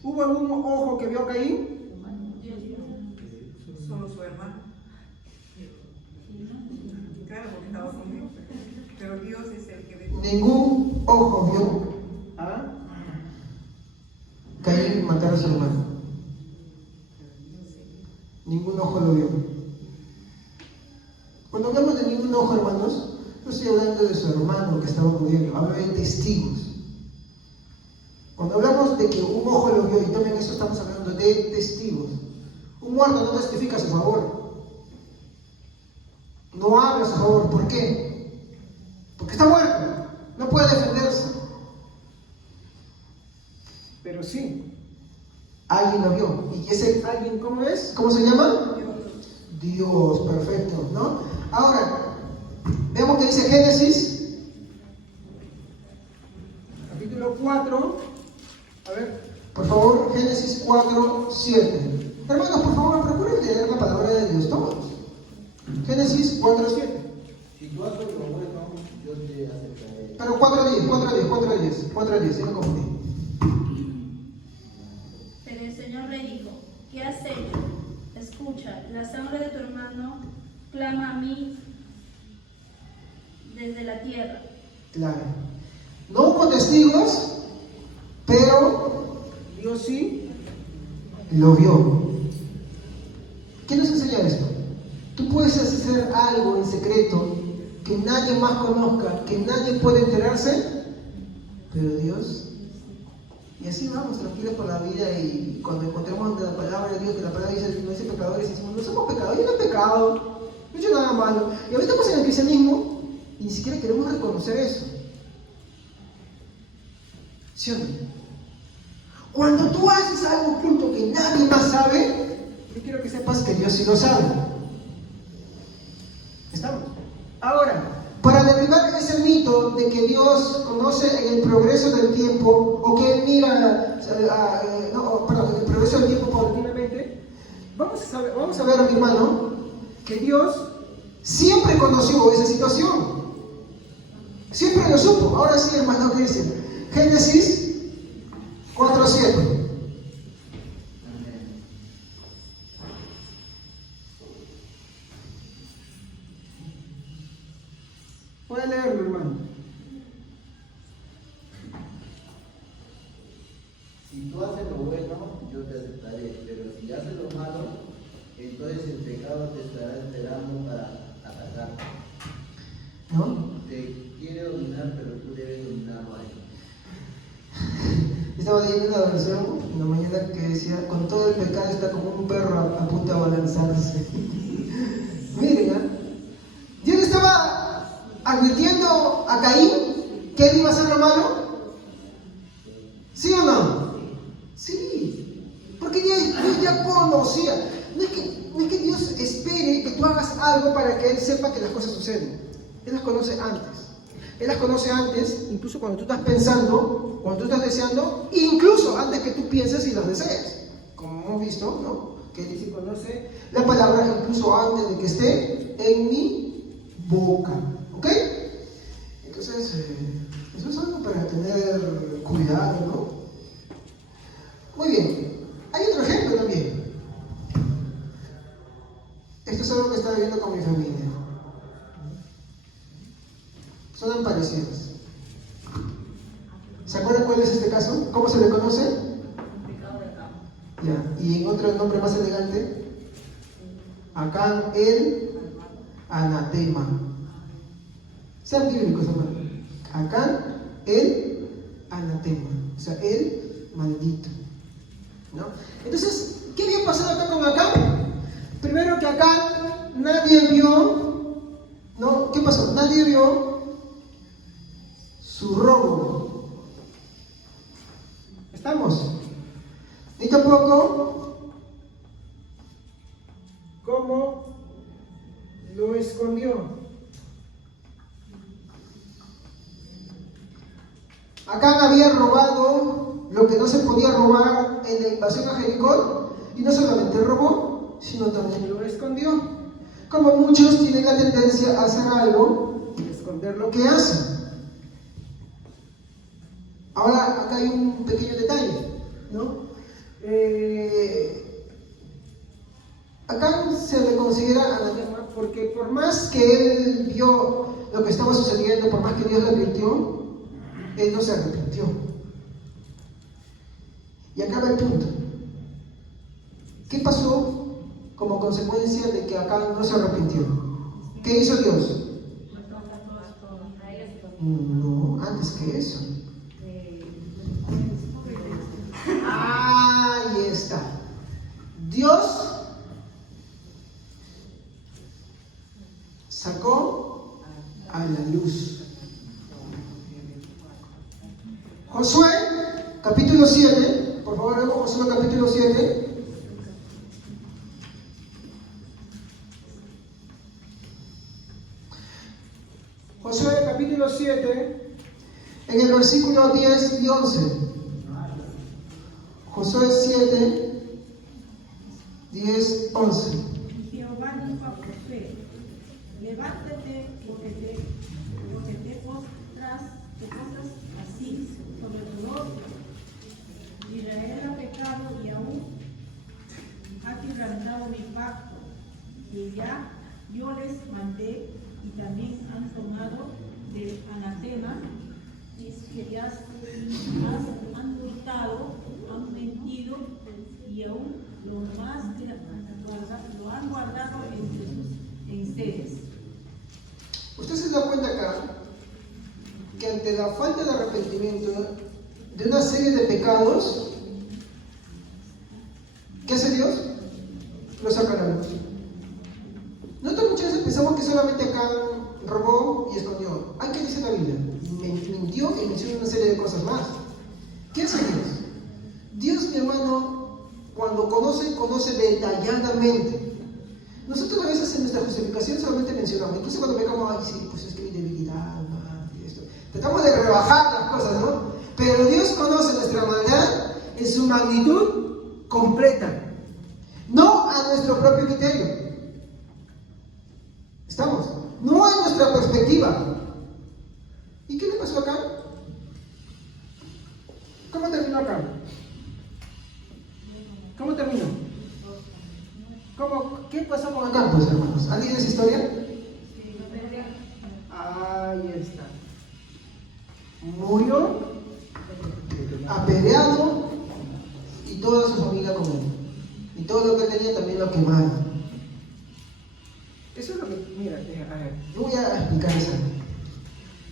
¿Hubo algún ojo que vio a Caín? Solo su hermano. Claro, porque estaba conmigo. Pero Dios es el que ve. Ningún ojo vio a Caín matar a su hermano. Ningún ojo lo vio. Cuando hablamos de ningún ojo, hermanos, no estoy hablando de su hermano que estaba muriendo, hablo de testigos. Cuando hablamos de que un ojo lo vio, y también eso estamos hablando de testigos. Un muerto no testifica a su favor. No habla a su favor. ¿Por qué? Porque está muerto. No puede defenderse. Pero sí, alguien lo vio. ¿Y ese alguien cómo es? ¿Cómo se llama? Dios, perfecto, ¿no? Ahora, veamos que dice Génesis, capítulo 4. A ver, por favor, Génesis 4, 7. Hermanos, por favor, procuren leer la palabra de Dios todos. Génesis 4, 7. Si tú haces lo bueno, yo te aceptaré. Pero 4:10, yo me confundí. Pero el Señor le dijo, ¿qué has hecho? Escucha, la sangre de tu hermano clama a mí desde la tierra. Claro. No hubo testigos, pero Dios sí lo vio. ¿Qué nos enseña esto? Tú puedes hacer algo en secreto que nadie más conozca, que nadie puede enterarse, pero Dios. Y así vamos tranquilos por la vida, y cuando encontremos la palabra de Dios, que la palabra dice, no dice pecadores, decimos, no somos pecadores, yo no he pecado, no he hecho nada malo. Y ahorita estamos en el cristianismo y ni siquiera queremos reconocer eso. ¿Sí o no? Cuando tú haces algo oculto que nadie más sabe, yo quiero que sepas que Dios sí lo sabe. ¿Estamos? Ahora, para derribar ese mito de que Dios conoce en el progreso del tiempo, o que Él mira, en el progreso del tiempo paulatinamente, vamos a ver, mi hermano, que Dios siempre conoció esa situación. Siempre lo supo. Ahora sí, hermano, ¿qué dice? Génesis 4:7. Puede leerlo, hermano. Si tú haces lo bueno, yo te aceptaré. Pero si haces lo malo, entonces el pecado te estará esperando para atacarte. ¿No? Te quiere dominar, pero tú debes dominarlo a él. Estaba leyendo una versión en la mañana que decía, con todo el pecado está como un perro a punto de abalanzarse. Miren, ¿eh? Dios estaba advirtiendo a Caín que él iba a hacer lo malo. ¿Sí o no? Sí. Porque Dios ya conocía. No es que Dios espere que tú hagas algo para que Él sepa que las cosas suceden. Él las conoce antes. Él las conoce antes, incluso cuando tú estás pensando, cuando tú estás deseando, incluso antes que tú pienses y las desees. Como hemos visto, ¿no? Que dice, conoce la palabra incluso antes de que esté en mi boca. ¿Ok? Entonces, eso es algo para tener cuidado, ¿no? Muy bien. Hay otro ejemplo también. Esto es algo que estaba viendo con mi familia. Son parecidos. ¿Se acuerdan cuál es este caso? ¿Cómo se le conoce? Pecado de Acán. Ya. Y en otro nombre más elegante, Acán el anatema. Sean bíblicos, hermano. Acán el anatema. O sea, el maldito. ¿No? Entonces, ¿qué había pasado acá con Acán? Primero que Acán nadie vio, ¿no? ¿Qué pasó? Nadie vio su robo. ¿Estamos? Ni tampoco cómo escondió. Acán había robado lo que no se podía robar en la invasión a Jericó, y no solamente robó, sino también lo escondió. Como muchos tienen la tendencia a hacer algo y esconder lo que hacen. Ahora, acá hay un pequeño detalle, ¿no? Acá se le considera anatema porque por más que él vio lo que estaba sucediendo, por más que Dios le advirtió, él no se arrepintió. Y acá va el punto. ¿Qué pasó como consecuencia de que Acán no se arrepintió? ¿Qué hizo Dios? No, antes que eso. Ahí está. Dios sacó a la luz. Josué, capítulo 7, por favor, vemos Josué capítulo 7. Josué capítulo 7, en el versículo 10 y 11. Josué 7, 10, 11. Jehová dijo a Josué: levántate, porque te postras así sobre tu rostro. Israel ha pecado y aún ha quebrantado mi pacto, que ya yo les mandé, y también han tomado del anatema, que ya han hurtado, han mentido, y aún lo han guardado entre sus enseres. Usted se da cuenta acá que ante la falta de arrepentimiento de una serie de pecados, ¿qué hace Dios? Lo saca a la luz. Nosotros muchas veces pensamos que solamente Acán robó y escondió. ¿Qué dice la Biblia? Mintió y mencionó una serie de cosas más. ¿Qué hace Dios? Dios, mi hermano, cuando conoce detalladamente. Nosotros a veces en nuestra justificación solamente mencionamos, entonces cuando pecamos, ay, sí, pues es que mi debilidad, y esto. Tratamos de rebajar las cosas, ¿no? Pero Dios conoce nuestra maldad en su magnitud completa, no a nuestro propio criterio. ¿Estamos? No a nuestra perspectiva. ¿Y qué le pasó acá? ¿Cómo terminó acá? ¿Cómo terminó? ¿Qué pasó con Acán, pues, hermanos? ¿Alguien de esa historia? Ahí está. Murió, apedreado, y toda su familia con él. Y todo lo que tenía también lo quemaron. Eso es lo que, mira, a ver, yo voy a explicar eso.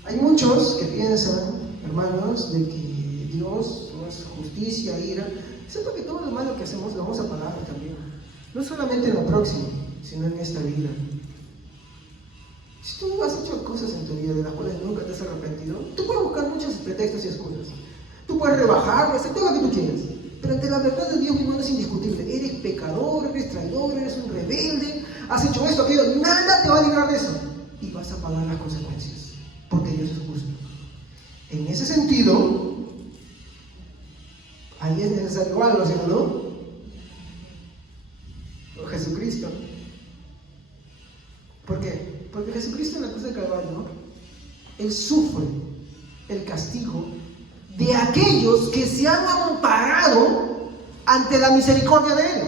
Hay muchos que piensan, hermanos, de que Dios no es justicia, ira. Siento que todo lo malo que hacemos lo vamos a pagar también. No solamente en lo próximo, sino en esta vida. Si tú has hecho cosas en tu vida de las cuales nunca te has arrepentido, tú puedes buscar muchos pretextos y excusas. Tú puedes rebajar, hacer todo lo que tú quieras. Pero ante la verdad de Dios, mi hermano, es indiscutible. Eres pecador, eres traidor, eres un rebelde, has hecho esto, aquello, nada te va a librar de eso. Y vas a pagar las consecuencias, porque Dios es justo. En ese sentido, ahí es necesario algo, ¿sí o no? O Jesucristo. ¿Por qué? Porque Jesucristo en la cruz del Calvario, Él sufre el castigo de aquellos que se han amparado ante la misericordia de Él.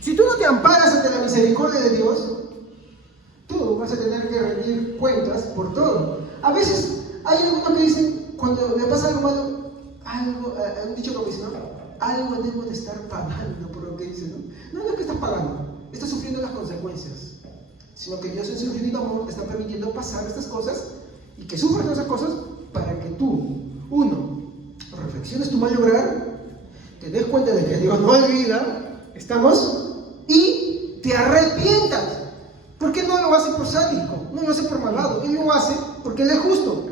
Si tú no te amparas ante la misericordia de Dios, tú vas a tener que rendir cuentas por todo. A veces hay algunos que dicen, cuando me pasa algo malo, un dicho como dice, ¿no? Algo debo de estar pagando por lo que dice, ¿no? No es que estás pagando, estás sufriendo las consecuencias, sino que Dios en su infinito amor te está permitiendo pasar estas cosas y que sufras esas cosas para que tú, uno, reflexiones tu mal obrar, te des cuenta de que Dios no olvida, ¿estamos? Y te arrepientas. Porque no lo hace por sádico, no lo hace por malvado, Él lo hace porque Él es justo.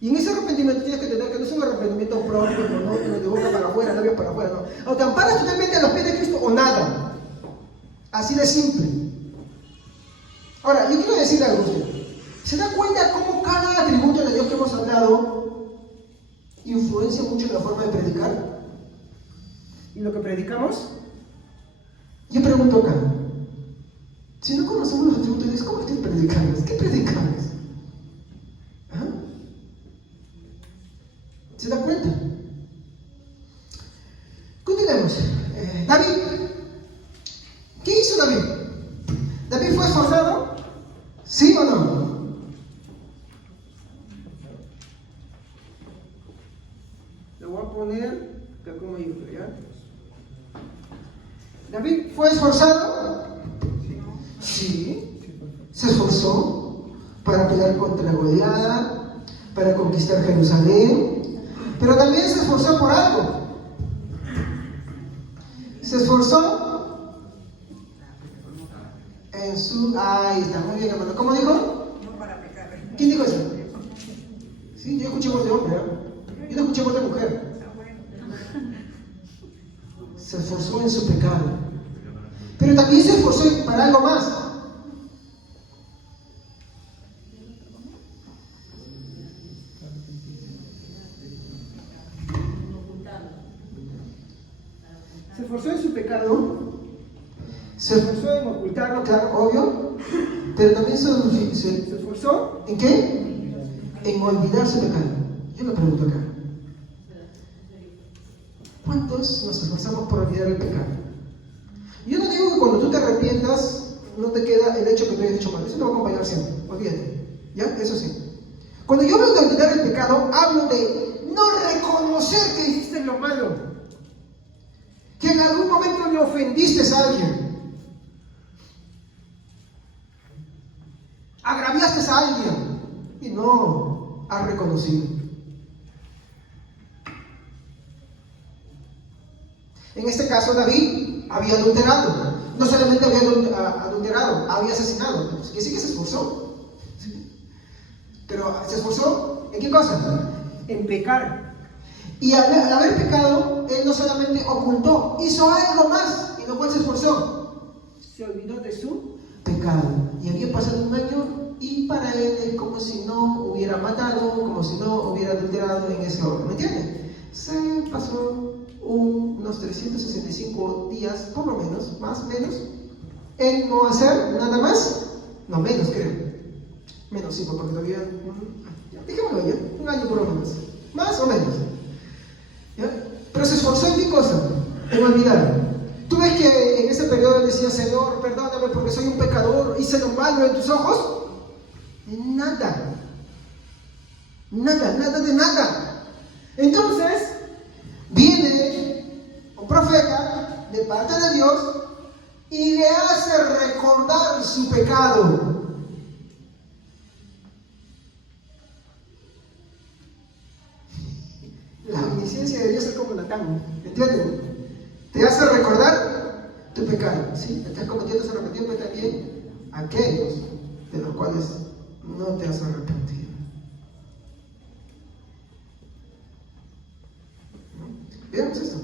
Y en ese arrepentimiento tienes que entender que no es un arrepentimiento propio, no de boca para afuera, labios para afuera, no. O te amparas totalmente a los pies de Cristo o nada. Así de simple. Ahora, yo quiero decirle algo a usted. ¿Se da cuenta cómo cada atributo de Dios que hemos hablado influencia mucho en la forma de predicar? ¿Y lo que predicamos? Yo pregunto acá. Si no conocemos los atributos de Dios, ¿cómo es que predicamos? ¿Qué predicamos? ¿Ah? ¿Se da cuenta? Continuemos. David. ¿Qué hizo David? ¿David fue esforzado? ¿Sí o no? Lo voy a poner acá como yo, ¿ya? ¿David fue esforzado? Sí. Se esforzó para pelear contra Goliat, para conquistar Jerusalén, pero también se esforzó por algo. Se esforzó en su... Ahí está, muy bien, hermano. ¿Cómo dijo? No para pecar. ¿Quién dijo eso? Sí, yo escuché voz de hombre, ¿eh? Yo no escuché voz de mujer. Se esforzó en su pecado, pero también se esforzó para algo más. Se esforzó en su pecado, se esforzó en ocultarlo, claro, obvio, pero también se esforzó ¿en qué? En olvidar su pecado. Yo me pregunto acá, ¿cuántos nos esforzamos por olvidar el pecado? Yo no digo que cuando tú te arrepientas no te queda el hecho que tú hayas hecho mal, eso te va a acompañar siempre, olvídate, ¿ya? Eso sí. Cuando yo hablo de olvidar el pecado, hablo de no reconocer que hiciste lo malo, que en algún momento le ofendiste a alguien, agraviaste a alguien y no has reconocido. En este caso David había adulterado, no solamente había adulterado, había asesinado, entonces quiere decir que se esforzó. Pero ¿se esforzó en qué cosa? En pecar. Y al haber pecado, él no solamente ocultó, hizo algo más, en lo cual se esforzó. Se olvidó de su pecado. Y había pasado un año y para él es como si no hubiera matado, como si no hubiera adulterado en ese orden. ¿Me entienden? Se pasó unos 365 días, por lo menos, más o menos, en no hacer nada más, no menos creo. Menos sí, porque todavía, dejémoslo ya, un año por lo menos, más o menos. ¿Ya? Pero se esforzó en qué cosa, en olvidar. Tú ves que en ese periodo él decía, Señor, perdóname porque soy un pecador, hice lo malo en tus ojos. Nada, nada de nada. Entonces, viene un profeta de parte de Dios y le hace recordar su pecado. La omnisciencia de Dios es como Natán, ¿entienden? Te hace recordar tu pecado, ¿sí? Estás cometiendo ese arrepentido, pero también aquellos de los cuales no te has arrepentido. Veamos esto.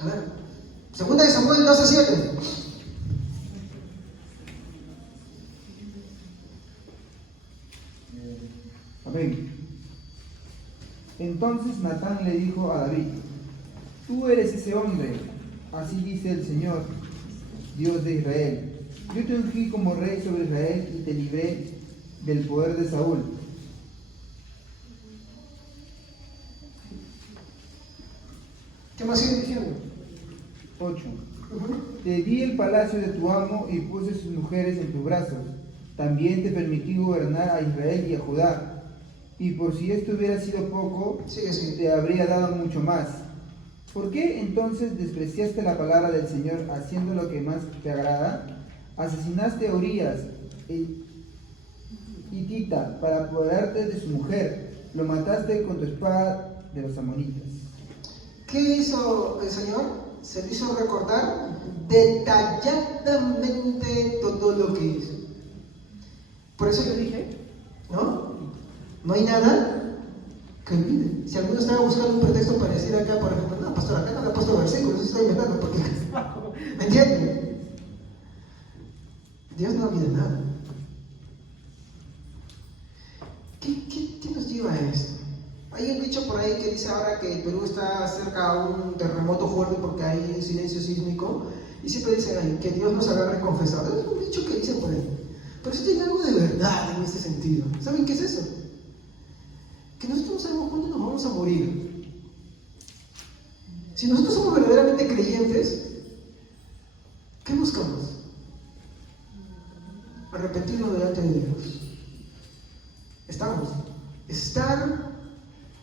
A ver, 2 de Samuel 12:7. Amén. Entonces Natán le dijo a David: Tú eres ese hombre, así dice el Señor, Dios de Israel. Yo te ungí como rey sobre Israel y te libré del poder de Saúl. ¿Qué más sigue diciendo? 8. Te di el palacio de tu amo y puse sus mujeres en tus brazos. También te permití gobernar a Israel y a Judá. Y por si esto hubiera sido poco, te habría dado mucho más. ¿Por qué entonces despreciaste la palabra del Señor haciendo lo que más te agrada? Asesinaste a Urías, hitita, para apoderarte de su mujer. Lo mataste con tu espada de los amonitas. ¿Qué hizo el Señor? Se le hizo recordar detalladamente todo lo que hizo. Por eso yo dije, ¿no? No hay nada que olvide. Si alguno estaba buscando un pretexto para decir acá, por ejemplo, no, pastor, acá no le ha puesto versículos, eso está inventando, porque ¿me entienden? Dios no olvida nada. ¿Qué nos lleva a esto? Hay un dicho por ahí que dice ahora que el Perú está cerca a un terremoto fuerte porque hay silencio sísmico, y siempre dicen ahí que Dios nos agarre confesados. Es un dicho que dicen por ahí. Pero eso tiene algo de verdad en ese sentido. ¿Saben qué es eso? Que nosotros no sabemos cuándo nos vamos a morir. Si nosotros somos verdaderamente creyentes, ¿qué buscamos? Arrepentirnos delante de Dios. Estar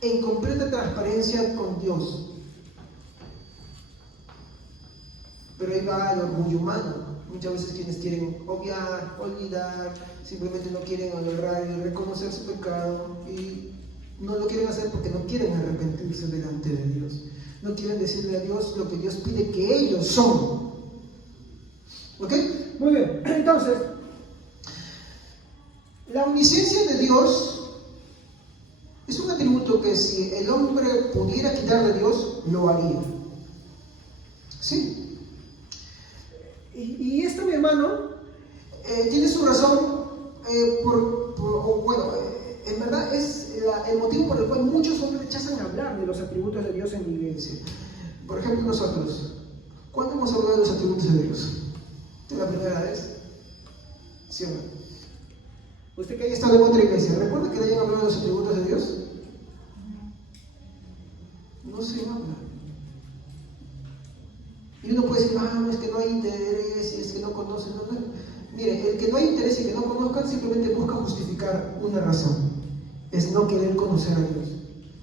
en completa transparencia con Dios. Pero ahí va el orgullo humano. Muchas veces quienes quieren obviar, olvidar, simplemente no quieren honrar y reconocer su pecado, y no lo quieren hacer porque no quieren arrepentirse delante de Dios. No quieren decirle a Dios lo que Dios pide que ellos son. ¿Ok? Muy bien. Entonces, la omnisciencia de Dios es un atributo que si el hombre pudiera quitar de Dios, lo haría. ¿Sí? Y esto, mi hermano, tiene su razón, en verdad es el motivo por el cual muchos hombres rechazan hablar de los atributos de Dios en la iglesia. Por ejemplo, nosotros, ¿cuándo hemos hablado de los atributos de Dios? ¿Es la primera vez? ¿Sí o no? Usted que haya estado en otra iglesia, ¿recuerda que le hayan hablado de los atributos de Dios? No se habla. Y uno puede decir, es que no hay interés, y es que no conocen. No. Mire, el que no hay interés y que no conozcan simplemente busca justificar una razón. Es no querer conocer a Dios.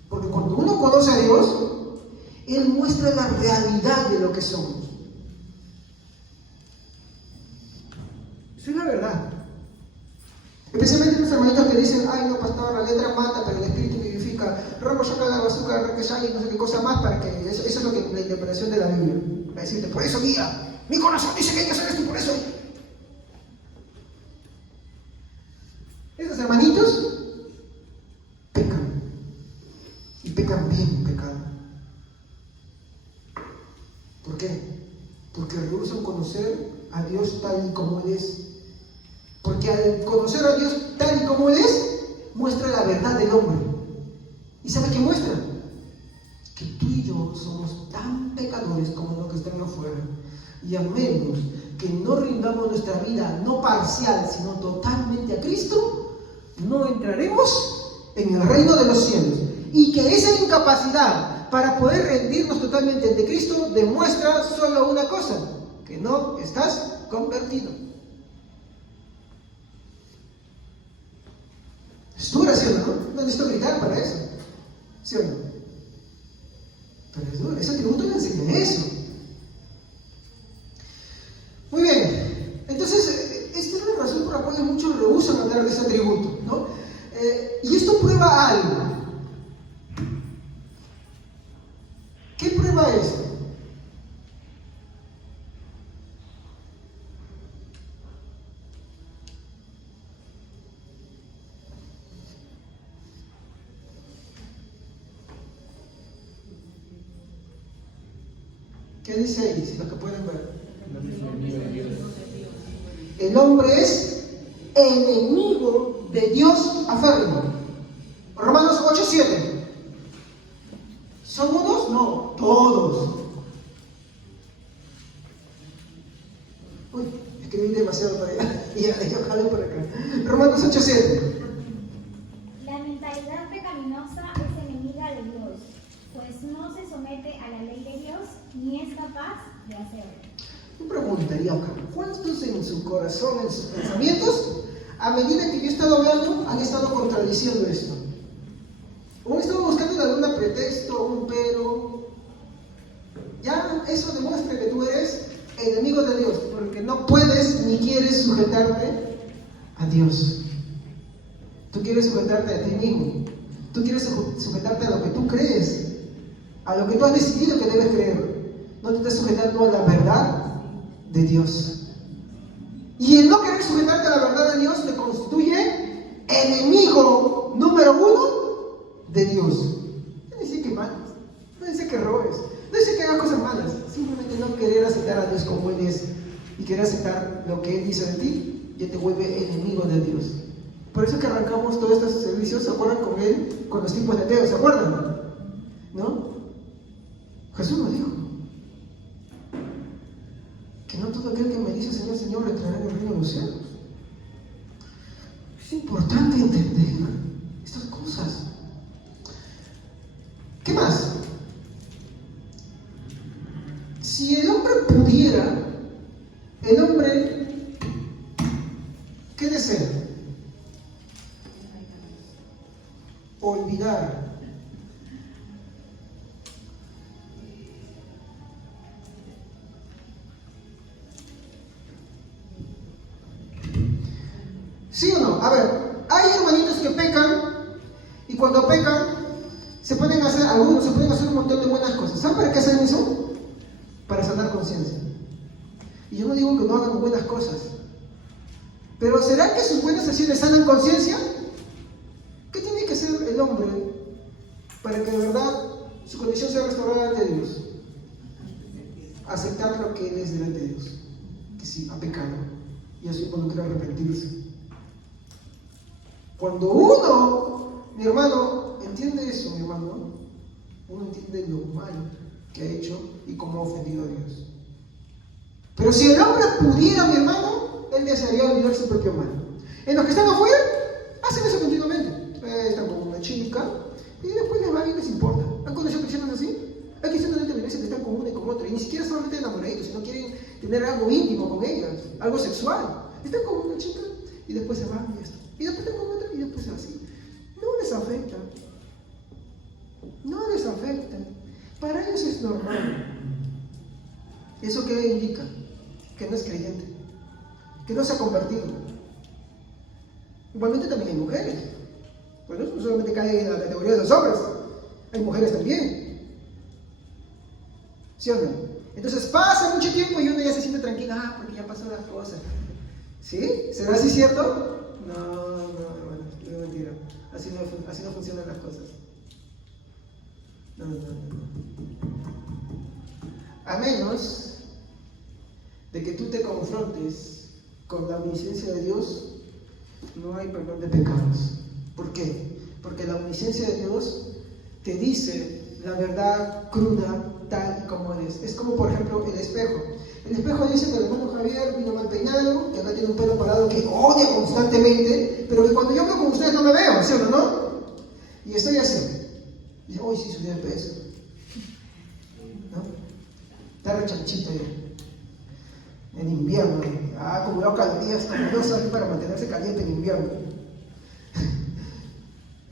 Porque cuando uno conoce a Dios, Él muestra la realidad de lo que somos. Eso es la verdad. Especialmente los hermanitos que dicen, ay no, pastor, la letra mata, pero el espíritu vivifica. Ramo saca la bazooka, y no sé qué cosa más, para que eso es lo que la interpretación de la Biblia. Para decirte, por eso mira, mi corazón dice que hay que hacer esto, por eso. Esos hermanitos pecan. Y pecan bien pecado. ¿Por qué? Porque rehusan conocer a Dios tal y como Él es. Porque al conocer a Dios tal y como Él es, muestra la verdad del hombre. ¿Y sabe qué muestra? Que tú y yo somos tan pecadores como los que están afuera. Y a menos que no rindamos nuestra vida, no parcial, sino totalmente a Cristo, no entraremos en el reino de los cielos. Y que esa incapacidad para poder rendirnos totalmente ante Cristo demuestra solo una cosa: que no estás convertido. Es dura, ¿sí o no? No necesito gritar para eso, ¿sí o no? Pero es dura, ese atributo le enseña eso. Muy bien, entonces esta es la razón por la cual muchos rehusan hablar de ese atributo, ¿no? Y esto prueba algo. ¿Qué prueba esto? ¿Qué dice ahí? Si los que pueden ver. El hombre es enemigo de Dios aférrimo. Romanos 8:7. ¿Son unos? No, todos. Uy, escribí demasiado para allá. Y ya yo jalo por acá. Romanos 8:7. La mentalidad pecaminosa es enemiga de Dios, pues no se somete a la ley de Dios ni es capaz de hacerlo. Yo preguntaría acá, ¿cuántos en su corazón, en sus pensamientos, a medida que yo he estado hablando, han estado contradiciendo esto? ¿O han estado buscando algún pretexto, un pero? Ya eso demuestra que tú eres enemigo de Dios, porque no puedes ni quieres sujetarte a Dios. Tú quieres sujetarte a ti mismo. Tú quieres sujetarte a lo que tú crees, a lo que tú has decidido que debes creer. No te estás sujetando a la verdad de Dios. Y el no querer sujetarte a la verdad de Dios te constituye enemigo número 1 de Dios. No dice que mates, no dice que robes, no dice que hagas cosas malas. Simplemente no querer aceptar a Dios como Él es y querer aceptar lo que Él dice de ti ya te vuelve enemigo de Dios. Por eso que arrancamos todos estos servicios, ¿se acuerdan con él? Con los tipos de ateo, ¿se acuerdan? ¿No? Jesús nos dijo que no todo aquel que me dice Señor, Señor, le entrará en el reino de los cielos. Es importante entender estas cosas. ¿Qué más? Si el hombre pudiera, el hombre, ¿qué desea? Olvidar. ¿Sí o no? A ver, hay hermanitos que pecan y cuando pecan algunos se pueden hacer un montón de buenas cosas. ¿Saben para qué hacen eso? Para sanar conciencia. Y yo no digo que no hagan buenas cosas, pero ¿será que sus buenas acciones sanan conciencia? ¿Qué tiene que hacer el hombre para que de verdad su condición sea restaurada ante Dios? Aceptar lo que él es delante de Dios, que sí, ha pecado, y eso involucra arrepentirse. Cuando uno, mi hermano, entiende eso, mi hermano, uno entiende lo mal que ha hecho y cómo ha ofendido a Dios. Pero si el hombre pudiera, mi hermano, él desearía olvidar su propio mal. En los que están afuera, hacen eso continuamente. Están con una chica y después les va y les importa. ¿Han conocido cristianos así? Hay cristianos dentro de la iglesia que están con una y con otra, y ni siquiera solamente enamoraditos, sino quieren tener algo íntimo con ellas, algo sexual. Están con una chica y después se van y esto. Y después están con otra y después así. No les afecta. No les afecta. Para ellos es normal. ¿Eso qué indica? Que no es creyente, que no se ha convertido. Igualmente también hay mujeres. Bueno, no solamente cae en la categoría de los hombres, hay mujeres también. ¿Sí o no? Entonces pasa mucho tiempo y uno ya se siente tranquila, porque ya pasó las cosas. ¿Sí? ¿Será así cierto? No, hermano, es mentira. Así no funcionan las cosas. No. A menos de que tú te confrontes con la omnisciencia de Dios, no hay perdón de pecados. ¿Por qué? Porque la omnisciencia de Dios te dice la verdad cruda tal y como es. Es como, por ejemplo, el espejo. El espejo dice que el hermano Javier vino mal peinado, que acá tiene un pelo parado que odia constantemente, pero que cuando yo hablo con ustedes no me veo, ¿sí o no? Y estoy así. Y dice, sí, subí de peso. ¿No? Está rechanchito ya. En invierno. Ha acumulado calorías fabulosas para mantenerse caliente en invierno.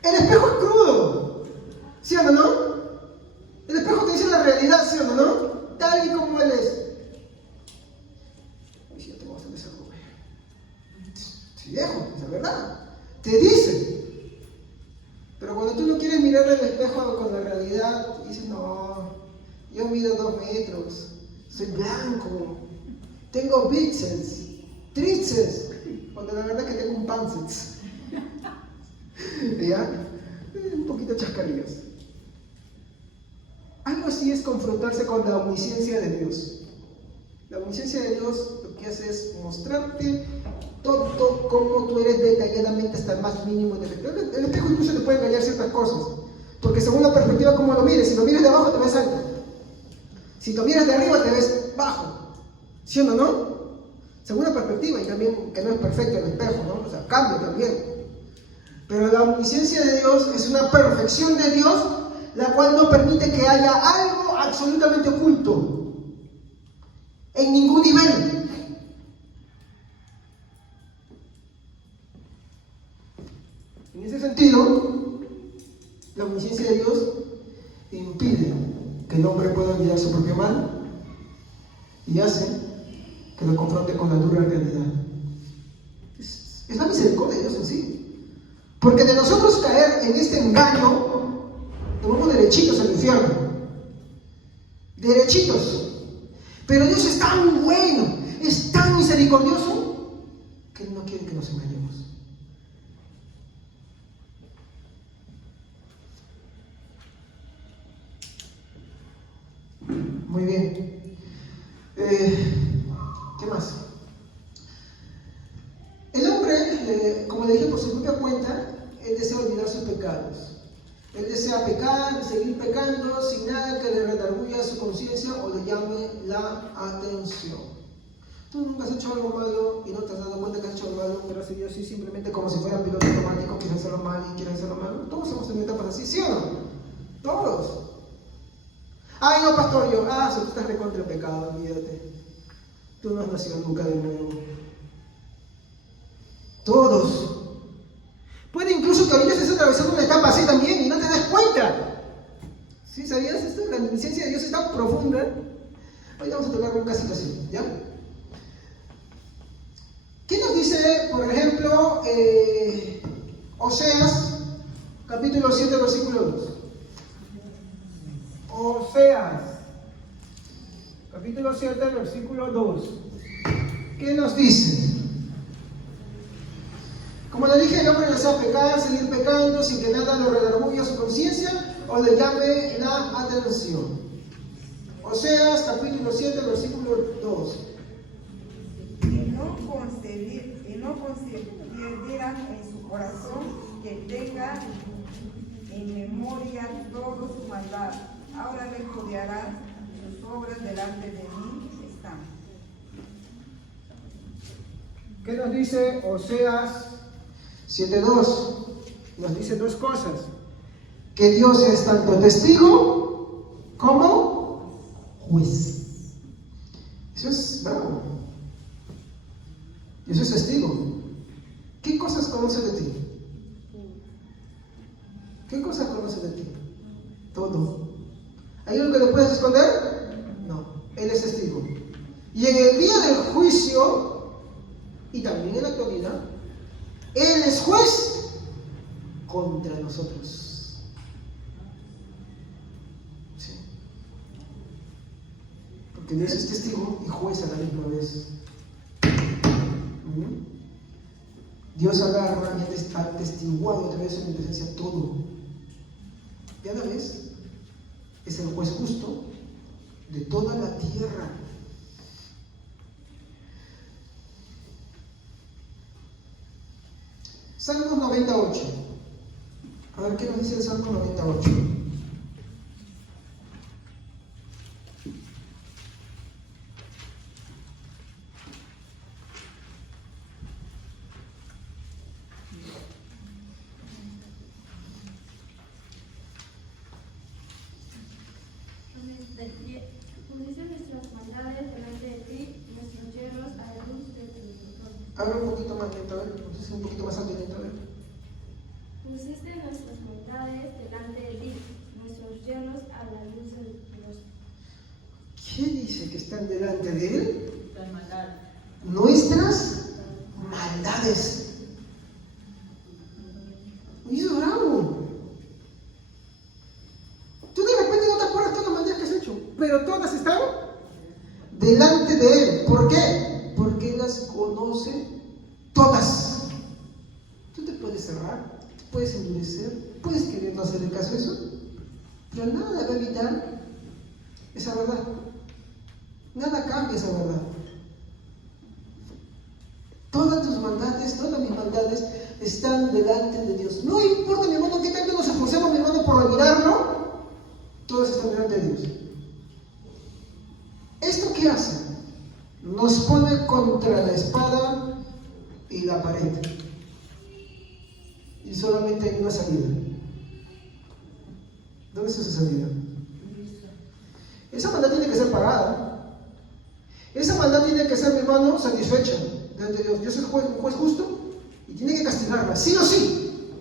El espejo es crudo. ¿Sí o no? El espejo te dice la realidad, ¿sí o no? Tal y como él es. Uy, sí, yo tengo bastante esa joven. Sí, viejo, es la verdad. Te dice. Pero cuando tú no quieres mirar el espejo con la realidad, dices, no, yo mido 2 metros, soy blanco, tengo bíceps, tríceps, cuando la verdad es que tengo un pánceps. ¿Ya? Un poquito chascarrillos. Algo así es confrontarse con la omnisciencia de Dios. La omnisciencia de Dios lo que hace es mostrarte todo como tú eres detalladamente hasta el más mínimo defecto. El espejo incluso te puede engañar ciertas cosas, porque según la perspectiva como lo mires, si lo miras de abajo te ves alto, si lo miras de arriba te ves bajo, ¿sí o no? Según la perspectiva, y también que no es perfecto el espejo, ¿no? O sea, cambia también. Pero la omnisciencia de Dios es una perfección de Dios, la cual no permite que haya algo absolutamente oculto en ningún nivel. En ese sentido, la omnisciencia de Dios impide que el hombre pueda olvidar su propio mal y hace que lo confronte con la dura realidad. Es la misericordia de Dios en sí. Porque de nosotros caer en este engaño, nos vamos derechitos al infierno. Derechitos. Pero Dios es tan bueno, es tan misericordioso, que Él no quiere que nos engañemos. Muy bien. ¿Qué más? por su propia cuenta, él desea olvidar sus pecados. Él desea pecar, seguir pecando, sin nada que le redarguya su conciencia o le llame la atención. Tú nunca has hecho algo malo y no te has dado cuenta que has hecho algo malo, pero has seguido así simplemente como si fuera piloto automático, quieres hacerlo mal y quieres hacerlo malo. Todos hemos tenido etapas así, ¿sí o no? Todos. Ay, no, pastor, yo, si tú estás recontra el pecado, olvídate. Tú no has nacido nunca de nuevo. Todos. Puede incluso que ahorita estés atravesando una etapa así también y no te das cuenta. ¿Sí? ¿Sabías esto? La omnisciencia de Dios es tan profunda. Hoy vamos a tocar un casito así, ¿ya? ¿Qué nos dice, por ejemplo, Oseas, capítulo 7, versículo 2? Oseas, capítulo 7, versículo 2. ¿Qué nos dice? Como le dije, el hombre desea pecar, seguir pecando, sin que nada lo redarguya su conciencia o le llame la atención. Oseas, capítulo 7, versículo 2. Y no concibieran en su corazón que tenga en memoria todo su maldad. Ahora repudiará sus obras delante de mí están. ¿Qué nos dice Oseas 7:2? Nos dice dos cosas. Que Dios es tanto testigo como juez. Eso es bravo. Eso es testigo. ¿Qué cosas conoce de ti? ¿Qué cosas conoce de ti? Todo. ¿Hay algo que le puedes esconder? No. Él es testigo. Y en el día del juicio, y también en la actualidad, Él es juez contra nosotros. Sí. Porque Dios es testigo y juez a la misma vez. Dios agarra y está atestiguado a través de su presencia todo. Y a la vez es el juez justo de toda la tierra. Salmos 98. A ver qué nos dice el Salmo 98. Pusiste nuestras maldades delante de ti, nuestros yerros a la luz de tu rostro. Habla un poquito más lento, a ver. Un poquito más alto y lento, a ver. Pusiste nuestras maldades delante de ti, nuestros yerros a la luz de tu rostro. ¿Qué dice que están delante de Él? Las maldades. Nuestras maldades. Y eso es bravo. Tú de repente no te acuerdas de todas las maldades que has hecho, pero todas están delante de Él. ¿Por qué? Porque Él las conoce todas. Tú te puedes cerrar, te puedes endurecer, puedes querer no hacer el caso de eso, pero nada va a evitar esa verdad. Nada cambia esa verdad. Todas tus maldades, todas mis maldades están delante de Dios. No importa, mi hermano, qué tanto nos esforcemos, mi hermano, por olvidarlo, todas están delante de Dios. ¿Esto qué hace? Nos pone contra la espada y la pared. Y solamente hay una salida. ¿Dónde es esa salida? Esa maldad tiene que ser pagada. Esa maldad tiene que ser, mi hermano, satisfecha delante de Dios. Dios es un juez justo y tiene que castigarla, sí o sí.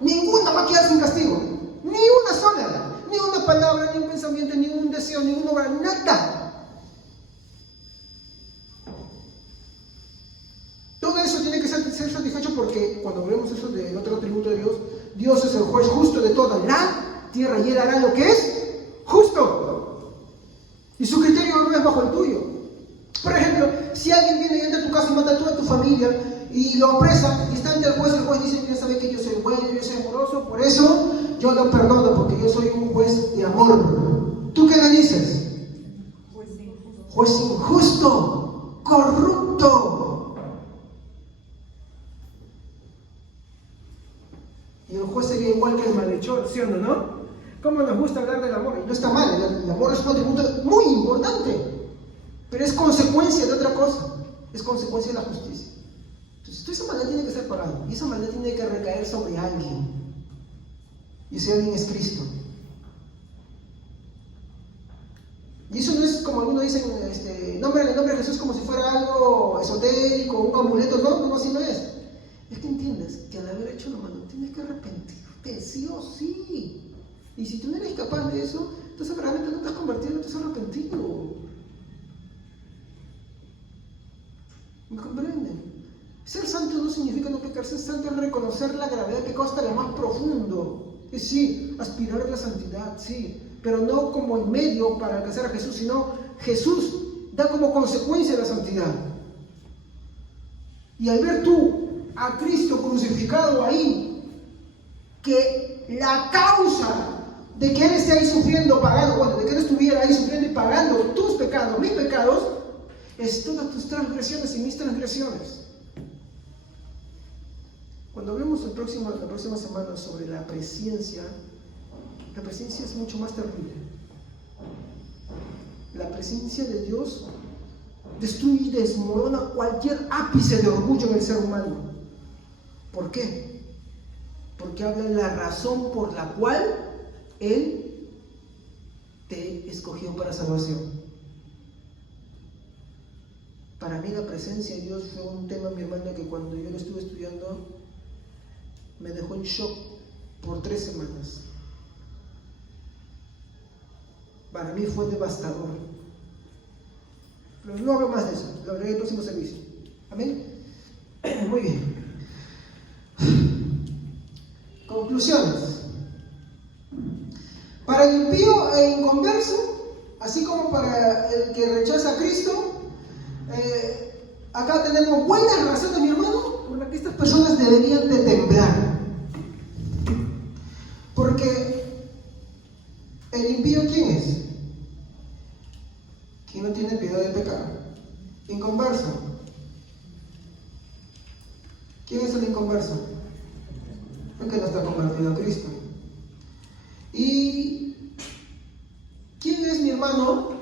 Ninguna va a quedar sin castigo. Ni una sola. Ni una palabra, ni un pensamiento, ni un deseo, ni una obra, nada. Todo eso tiene que ser satisfecho porque cuando vemos eso del otro atributo de Dios, Dios es el juez justo de toda la tierra y Él hará lo que es justo. Y su criterio no es bajo el tuyo. Por ejemplo, si alguien viene y entra a tu casa y mata a toda tu familia y lo apresa y está ante el juez dice, mira, sabe que yo soy bueno, yo soy amoroso, por eso yo lo perdono, porque yo soy un juez de amor. ¿Tú qué le dices? Juez injusto, corrupto. Y el juez sería igual que el malhechor, ¿sí o no? ¿Cómo nos gusta hablar del amor? Y no está mal, el amor es un atributo muy importante, pero es consecuencia de otra cosa, es consecuencia de la justicia. Entonces, esa maldad tiene que ser pagada, y esa maldad tiene que recaer sobre alguien, y ese alguien es Cristo. Y eso no es como algunos dicen, nombre en el nombre de Jesús como si fuera algo esotérico, un amuleto, no, así no es. Es que entiendes que al haber hecho lo malo tienes que arrepentirte, sí o sí. Y si tú no eres capaz de eso, entonces realmente no te has convertido, no te has arrepentido. ¿Me comprenden? Ser santo no significa no pecar, ser santo es reconocer la gravedad del pecado hasta lo más profundo. Es sí, aspirar a la santidad, sí, pero no como el medio para alcanzar a Jesús, sino Jesús da como consecuencia la santidad. Y al ver tú a Cristo crucificado ahí, que la causa de que Él esté ahí sufriendo, pagando, de que Él estuviera ahí sufriendo y pagando tus pecados, mis pecados, es todas tus transgresiones y mis transgresiones. Cuando hablemos la próxima semana sobre la presencia es mucho más terrible. La presencia de Dios destruye y desmorona cualquier ápice de orgullo en el ser humano. ¿Por qué? Porque habla de la razón por la cual Él te escogió para salvación. Para mí la presencia de Dios fue un tema, mi hermano, que cuando yo lo estuve estudiando me dejó en shock por 3 semanas. Para mí fue devastador. Pero no hablo más de eso, lo hablaré en el próximo servicio. ¿Amén? Muy bien. Conclusiones. Para el impío e inconverso, así como para el que rechaza a Cristo, acá tenemos buenas razones, mi hermano, por las que estas personas deberían de temblar. Porque el impío, ¿quién es? Quien no tiene piedad del pecado. Inconverso. ¿Quién es el inconverso? El que no está convertido a Cristo. ¿Y quién es, mi hermano?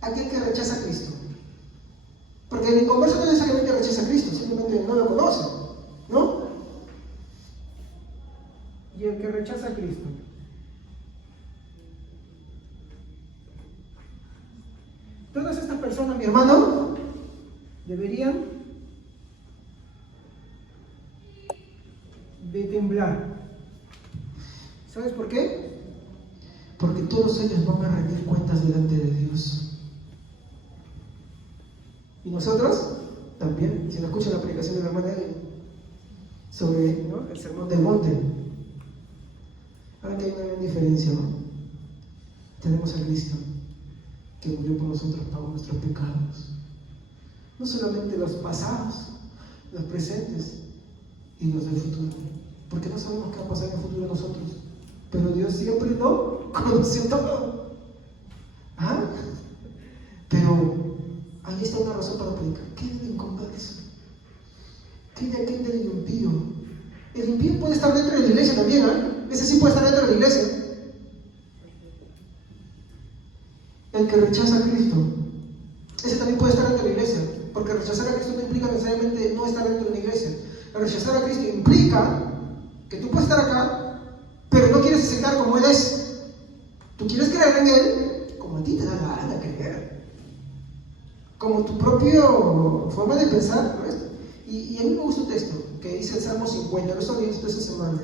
Aquel que rechaza a Cristo. Porque el inconverso no necesariamente rechaza a Cristo, simplemente no lo conoce, ¿no? Y el que rechaza a Cristo. Todas estas personas, mi hermano, deberían de temblar. ¿Sabes por qué? Porque todos ellos van a rendir cuentas delante de Dios. Y nosotros también, si no escuchan la predicación de la hermana sobre, ¿no?, el sermón del monte, ahora que hay una gran diferencia, ¿no? Tenemos a Cristo que murió por nosotros, pagó nuestros pecados, no solamente los pasados, los presentes y los del futuro, porque no sabemos qué va a pasar en el futuro de nosotros, pero Dios siempre no conoció todo. ¿Ah? Pero ahí está una razón para predicar. ¿Qué del inconverso? ¿Qué de aquel del impío? El impío puede estar dentro de la iglesia también, ¿eh? Ese sí puede estar dentro de la iglesia. El que rechaza a Cristo, ese también puede estar dentro de la iglesia, porque rechazar a Cristo no implica necesariamente no estar dentro de la iglesia. Rechazar a Cristo implica que tú puedes estar acá, pero no quieres aceptar como Él es. Tú quieres creer en Él como a ti te da la gana creer, como tu propia forma de pensar, ¿no? Y a mí me gusta un texto que dice el Salmo 50, lo estoy viendo esta semana.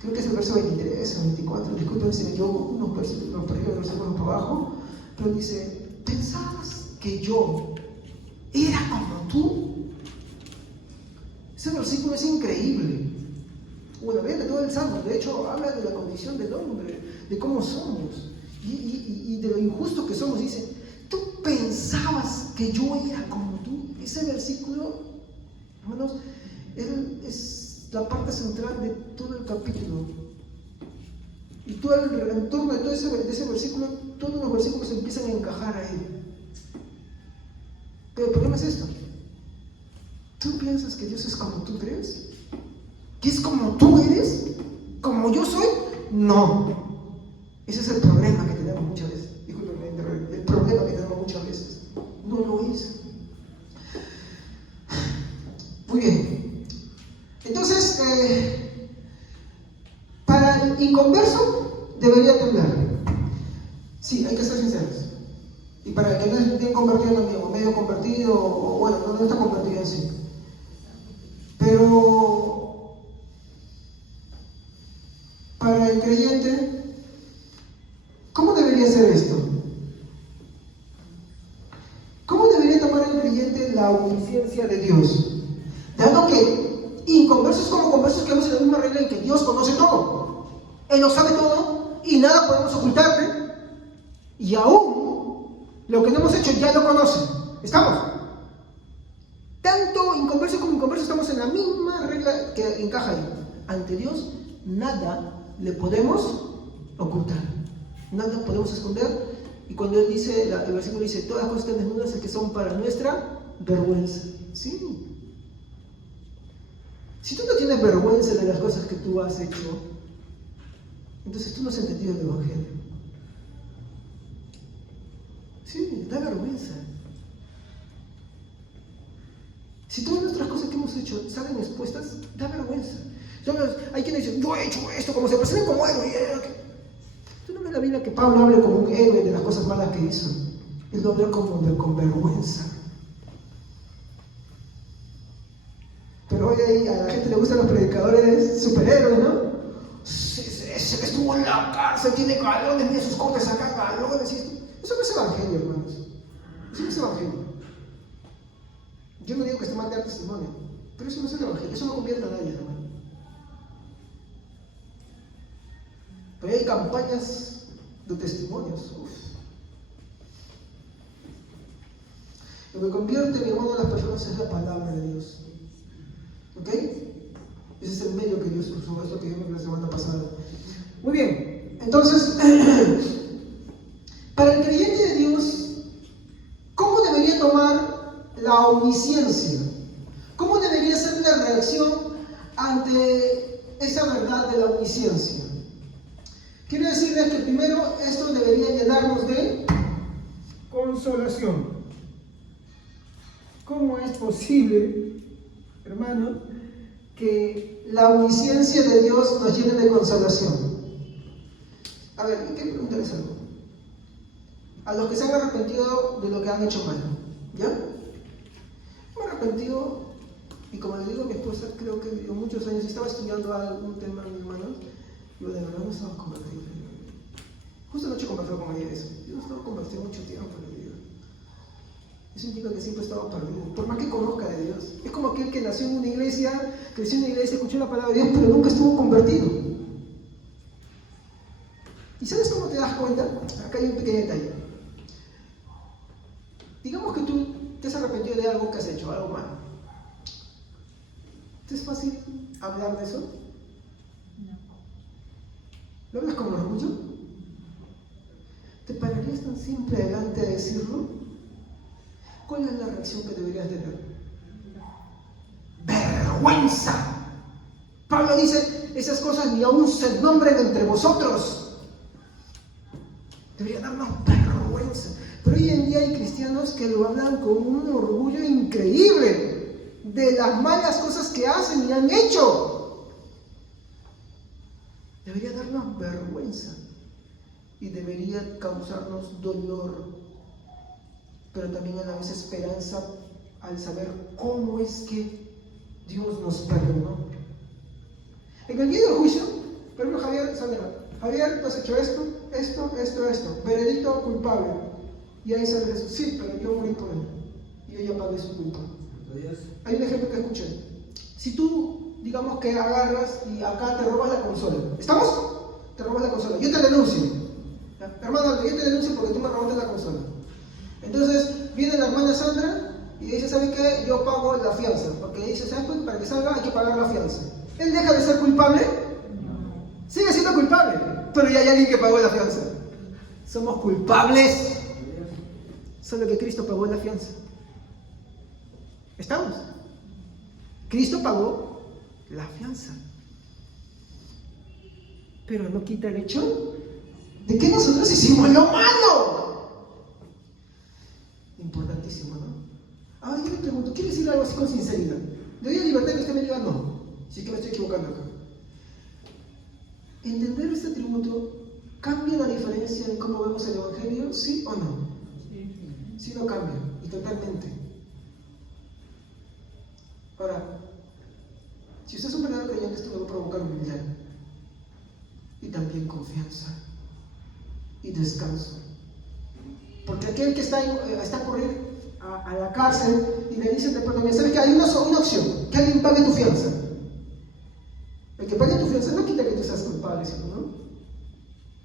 Creo que es el verso 23 o 24, disculpen si me equivoco, unos versículos por arriba, versículos por abajo, pero dice: ¿pensabas que yo era como tú? Ese versículo es increíble. Bueno, vean de todo el Salmo, de hecho habla de la condición del hombre, de cómo somos y de lo injusto que somos. Dice: ¿tú pensabas que yo era como tú? Ese versículo, hermanos, es la parte central de todo el capítulo. Y todo en torno de ese versículo, todos los versículos empiezan a encajar a él. Pero el problema es esto: ¿tú piensas que Dios es como tú crees? ¿Que es como tú eres? ¿Como yo soy? No. Ese es el problema que tenemos muchas veces. Disculpen, el problema que tenemos muchas veces. No lo es. Muy bien. Entonces, para el inconverso debería temblar. Sí, hay que ser sinceros. Y para el que no es bien convertido también, o medio convertido, o bueno, no está convertido en sí. Pero para el creyente, ¿cómo debería ser esto? ¿Cómo debería tomar el creyente la omnisciencia de Dios? Dado que inconversos como conversos quedamos en la misma regla en que Dios conoce todo. Él lo sabe todo y nada podemos ocultarle. Y aún lo que no hemos hecho ya lo conoce. ¿Estamos? Tanto inconverso como inconverso estamos en la misma regla que encaja ahí. Ante Dios nada le podemos ocultar. Nada podemos esconder. Y cuando Él dice, el versículo dice, todas las cosas están desnudas es que son para nuestra vergüenza. Sí. Si tú no tienes vergüenza de las cosas que tú has hecho, entonces tú no has entendido el Evangelio. Sí, da vergüenza. Si todas nuestras cosas que hemos hecho salen expuestas, da vergüenza. Hay quienes dicen, yo he hecho esto, como se presenta como héroe. Tú no ves la Biblia que Pablo hable como un héroe de las cosas malas que hizo. Él lo habló con vergüenza. Pero hoy a la gente le gustan los predicadores superhéroes, ¿no? Ese que estuvo en la cárcel, tiene galones, mira sus cortes acá, galones y esto. Eso no es evangelio, hermanos. Eso no es evangelio. Yo no digo que esté mal dar testimonio, pero eso no es el evangelio. Eso no convierte a nadie, hermano. Pero hay campañas de testimonios. Uf. Lo que convierte, mi hermano, a las personas es la palabra de Dios. ¿Ok? Ese es el medio que Dios usó, eso que vimos la semana pasada. Muy bien, entonces, para el creyente de Dios, ¿cómo debería tomar la omnisciencia? ¿Cómo debería ser la reacción ante esa verdad de la omnisciencia? Quiero decirles que primero esto debería llenarnos de consolación. ¿Cómo es posible, hermano, que la omnisciencia de Dios nos llene de consolación? A ver, yo quiero preguntarles algo. A los que se han arrepentido de lo que han hecho mal, ¿ya? Me he arrepentido, y como le digo a mi esposa, creo que vivió muchos años, estaba estudiando algún tema, mi hermano, y yo de verdad no estaba convertido. Justo anoche conversé con ella de eso. Yo no estaba convertido mucho tiempo en mi vida. Eso indica que siempre estaba perdido, por más que conozca de Dios. Es como aquel que nació en una iglesia, creció en una iglesia, escuchó la palabra de Dios, pero nunca estuvo convertido. ¿Y sabes cómo te das cuenta? Acá hay un pequeño detalle. Digamos que tú te has arrepentido de algo que has hecho, algo malo. ¿Te es fácil hablar de eso? No. ¿Lo hablas con orgullo? ¿Te pararías tan simple adelante a decirlo? ¿Cuál es la reacción que deberías tener? ¡Vergüenza! Pablo dice, esas cosas ni aún se nombren entre vosotros. Debería darnos vergüenza. Pero hoy en día hay cristianos que lo hablan con un orgullo increíble de las malas cosas que hacen y han hecho. Debería darnos vergüenza y debería causarnos dolor, pero también a la vez esperanza al saber cómo es que Dios nos perdonó. En el día del juicio, por ejemplo, Javier, tú has hecho esto, veredicto culpable. Y ahí sale eso, sí, pero yo morí por él. Y yo ya pagué su culpa. Hay un ejemplo que escuché. Si tú, digamos que agarras y acá te robas la consola. ¿Estamos? Te robas la consola. Yo te denuncio. ¿Ya? Hermano, yo te denuncio porque tú me robaste la consola. Entonces, viene la hermana Sandra y dice, ¿sabe qué? Yo pago la fianza. Porque dice, ¿sabes qué? Para que salga hay que pagar la fianza. ¿Él deja de ser culpable? No. Sigue siendo culpable. Pero ya hay alguien que pagó la fianza. Somos culpables. Solo que Cristo pagó la fianza. ¿Estamos? Cristo pagó la fianza. pero no quita el hecho de que nosotros hicimos lo malo. Importantísimo, ¿no? Ahora yo le pregunto, quiero decir algo así con sinceridad. ¿Le doy la libertad que usted me diga no? Si es que me estoy equivocando acá. ¿Entender este atributo cambia la diferencia en cómo vemos el Evangelio? ¿Sí o no? Sí, no cambia, y totalmente. Ahora, si usted es un verdadero creyente, esto le va a provocar humildad, y también confianza, y descanso. Porque aquel que está a correr a la cárcel y le dicen de pronto, ¿sabes que hay una opción? Que alguien pague tu fianza. El que pague tu fianza no quita que tú seas culpable, ¿no?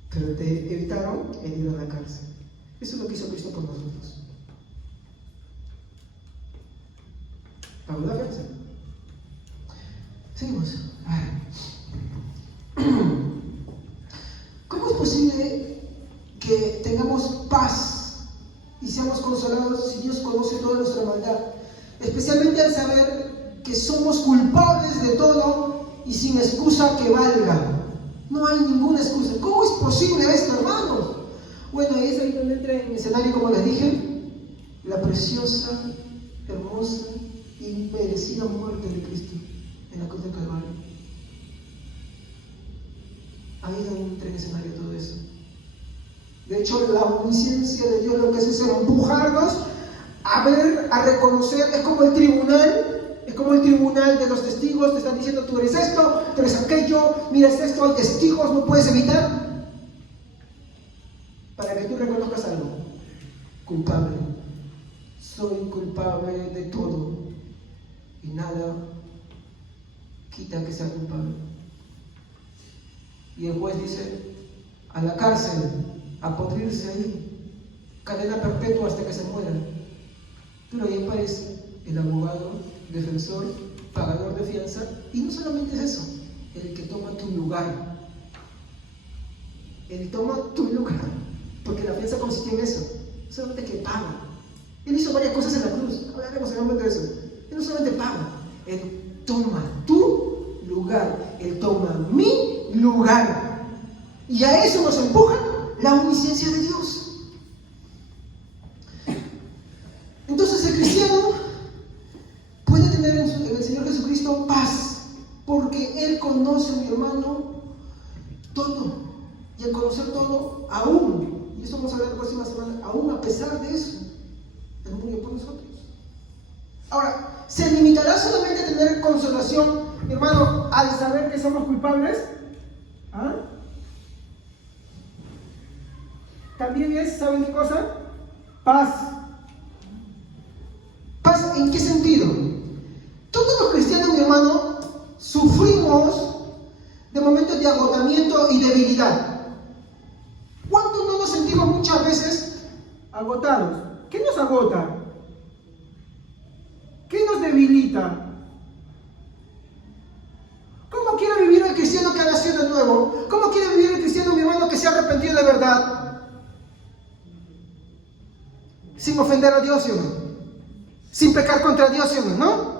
Pero te evitaron el ir a la cárcel. Eso es lo que hizo Cristo por nosotros. ¿Pagó la fianza? Seguimos. ¿Cómo es posible que tengamos paz y seamos consolados si Dios conoce toda nuestra maldad? Especialmente al saber que somos culpables de todo y sin excusa que valga. No hay ninguna excusa. ¿Cómo es posible esto, hermanos? Bueno, y es ahí donde entra en escenario, como les dije, la preciosa, hermosa e inmerecida muerte de Cristo en la cruz del Calvario. Ahí es donde entra en escenario todo eso. De hecho, la omnisciencia de Dios lo que hace es empujarnos a ver, a reconocer. Es como el tribunal de los testigos. Te están diciendo, tú eres esto, tú eres aquello, mira, es esto, hay testigos, no puedes evitar. Para que tú reconozcas algo. Culpable. Soy culpable de todo. Y nada quita que sea culpable. Y el juez dice, a la cárcel, a podrirse ahí, cadena perpetua hasta que se muera. Pero ahí aparece el abogado, defensor, pagador de fianza, y no solamente es eso, el que toma tu lugar. Él toma tu lugar, porque la fianza consiste en eso, solamente que paga. Él hizo varias cosas en la cruz, hablaremos en un momento de eso. Él no solamente paga, Él toma tu lugar, Él toma mi lugar. Y a eso nos empuja la omnisciencia de Dios. Entonces el cristiano puede tener en el Señor Jesucristo paz, porque Él conoce, mi hermano, todo. Y al conocer todo, aún, y eso vamos a ver la próxima semana, aún a pesar de eso, Él murió por nosotros. Ahora, ¿se limitará solamente a tener consolación, mi hermano, al saber que somos culpables? ¿Ah? También es, ¿saben qué cosa? Paz. ¿Paz en qué sentido? Todos los cristianos, mi hermano, sufrimos de momentos de agotamiento y debilidad. ¿Cuántos no nos sentimos muchas veces agotados? ¿Qué nos agota? ¿Qué nos debilita? ¿Cómo quiere vivir el cristiano que ha nacido de nuevo? ¿Cómo quiere vivir el cristiano, mi hermano, que se ha arrepentido de verdad? Sin ofender a Dios, ¿sí o no? Sin pecar contra Dios, ¿sí o no?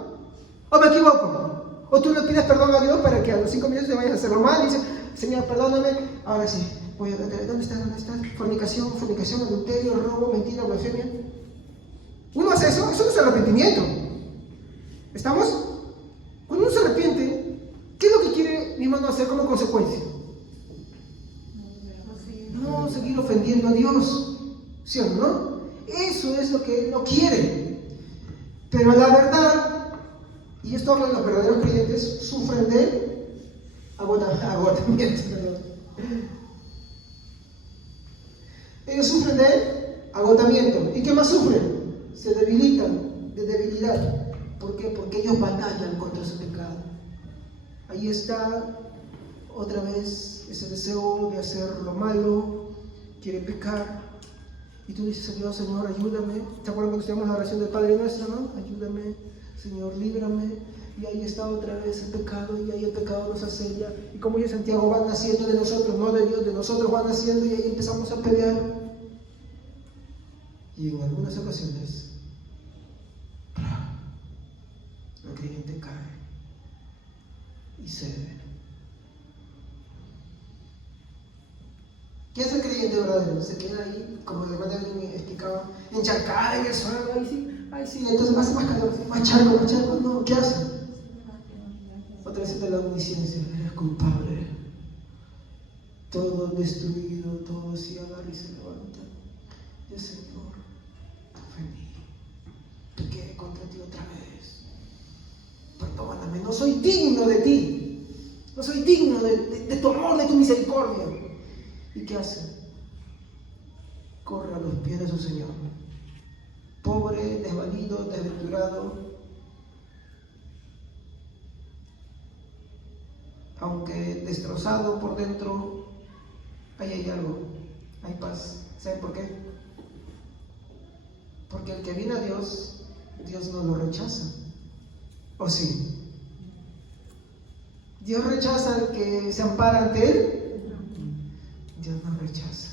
¿O me equivoco? ¿O tú le pides perdón a Dios para que a los 5 minutos te vayas a hacerlo mal y dices, Señor, perdóname, ahora sí, voy a ¿dónde está? Fornicación, adulterio, robo, mentira, blasfemia. Uno hace eso no es arrepentimiento. ¿Estamos? Cuando uno se arrepiente, ¿qué es lo que quiere mi hermano hacer como consecuencia? No seguir ofendiendo a Dios, ¿sí o no? Eso es lo que Él no quiere. Pero la verdad, y esto habla de los verdaderos creyentes, sufren de agotamiento. Ellos sufren de agotamiento. ¿Y qué más sufren? Se debilitan de debilidad. ¿Por qué? Porque ellos batallan contra su pecado. Ahí está otra vez ese deseo de hacer lo malo, quiere pecar. Y tú dices, Señor, ayúdame. ¿Te acuerdas cuando estudiamos la oración del Padre Nuestro, no? Ayúdame, Señor, líbrame. Y ahí está otra vez el pecado, y ahí el pecado nos asedia. Y como dice Santiago, van naciendo de nosotros, no de Dios, de nosotros van naciendo, y ahí empezamos a pelear. Y en algunas ocasiones, el creyente cae y cede. ¿Qué hace el creyente verdadero? Se queda ahí, como la hermana me explicaba, encharcada en el suelo, ahí sí, entonces hace más calor, más charco, no, ¿qué hace? Otra vez de la omnisciencia, eres culpable. Todo destruido, todo así agarra y se levanta. Y el Señor, ofendí, pequé contra ti otra vez. Perdóname, no soy digno de ti. No soy digno de tu amor, de tu misericordia. ¿Y qué hace? Corre a los pies de su Señor. Pobre, desvalido, desventurado. Aunque destrozado por dentro, ahí hay algo, hay paz. ¿Saben por qué? Porque el que viene a Dios, Dios no lo rechaza. ¿O sí? ¿Dios rechaza al que se ampara ante Él? Dios no rechaza.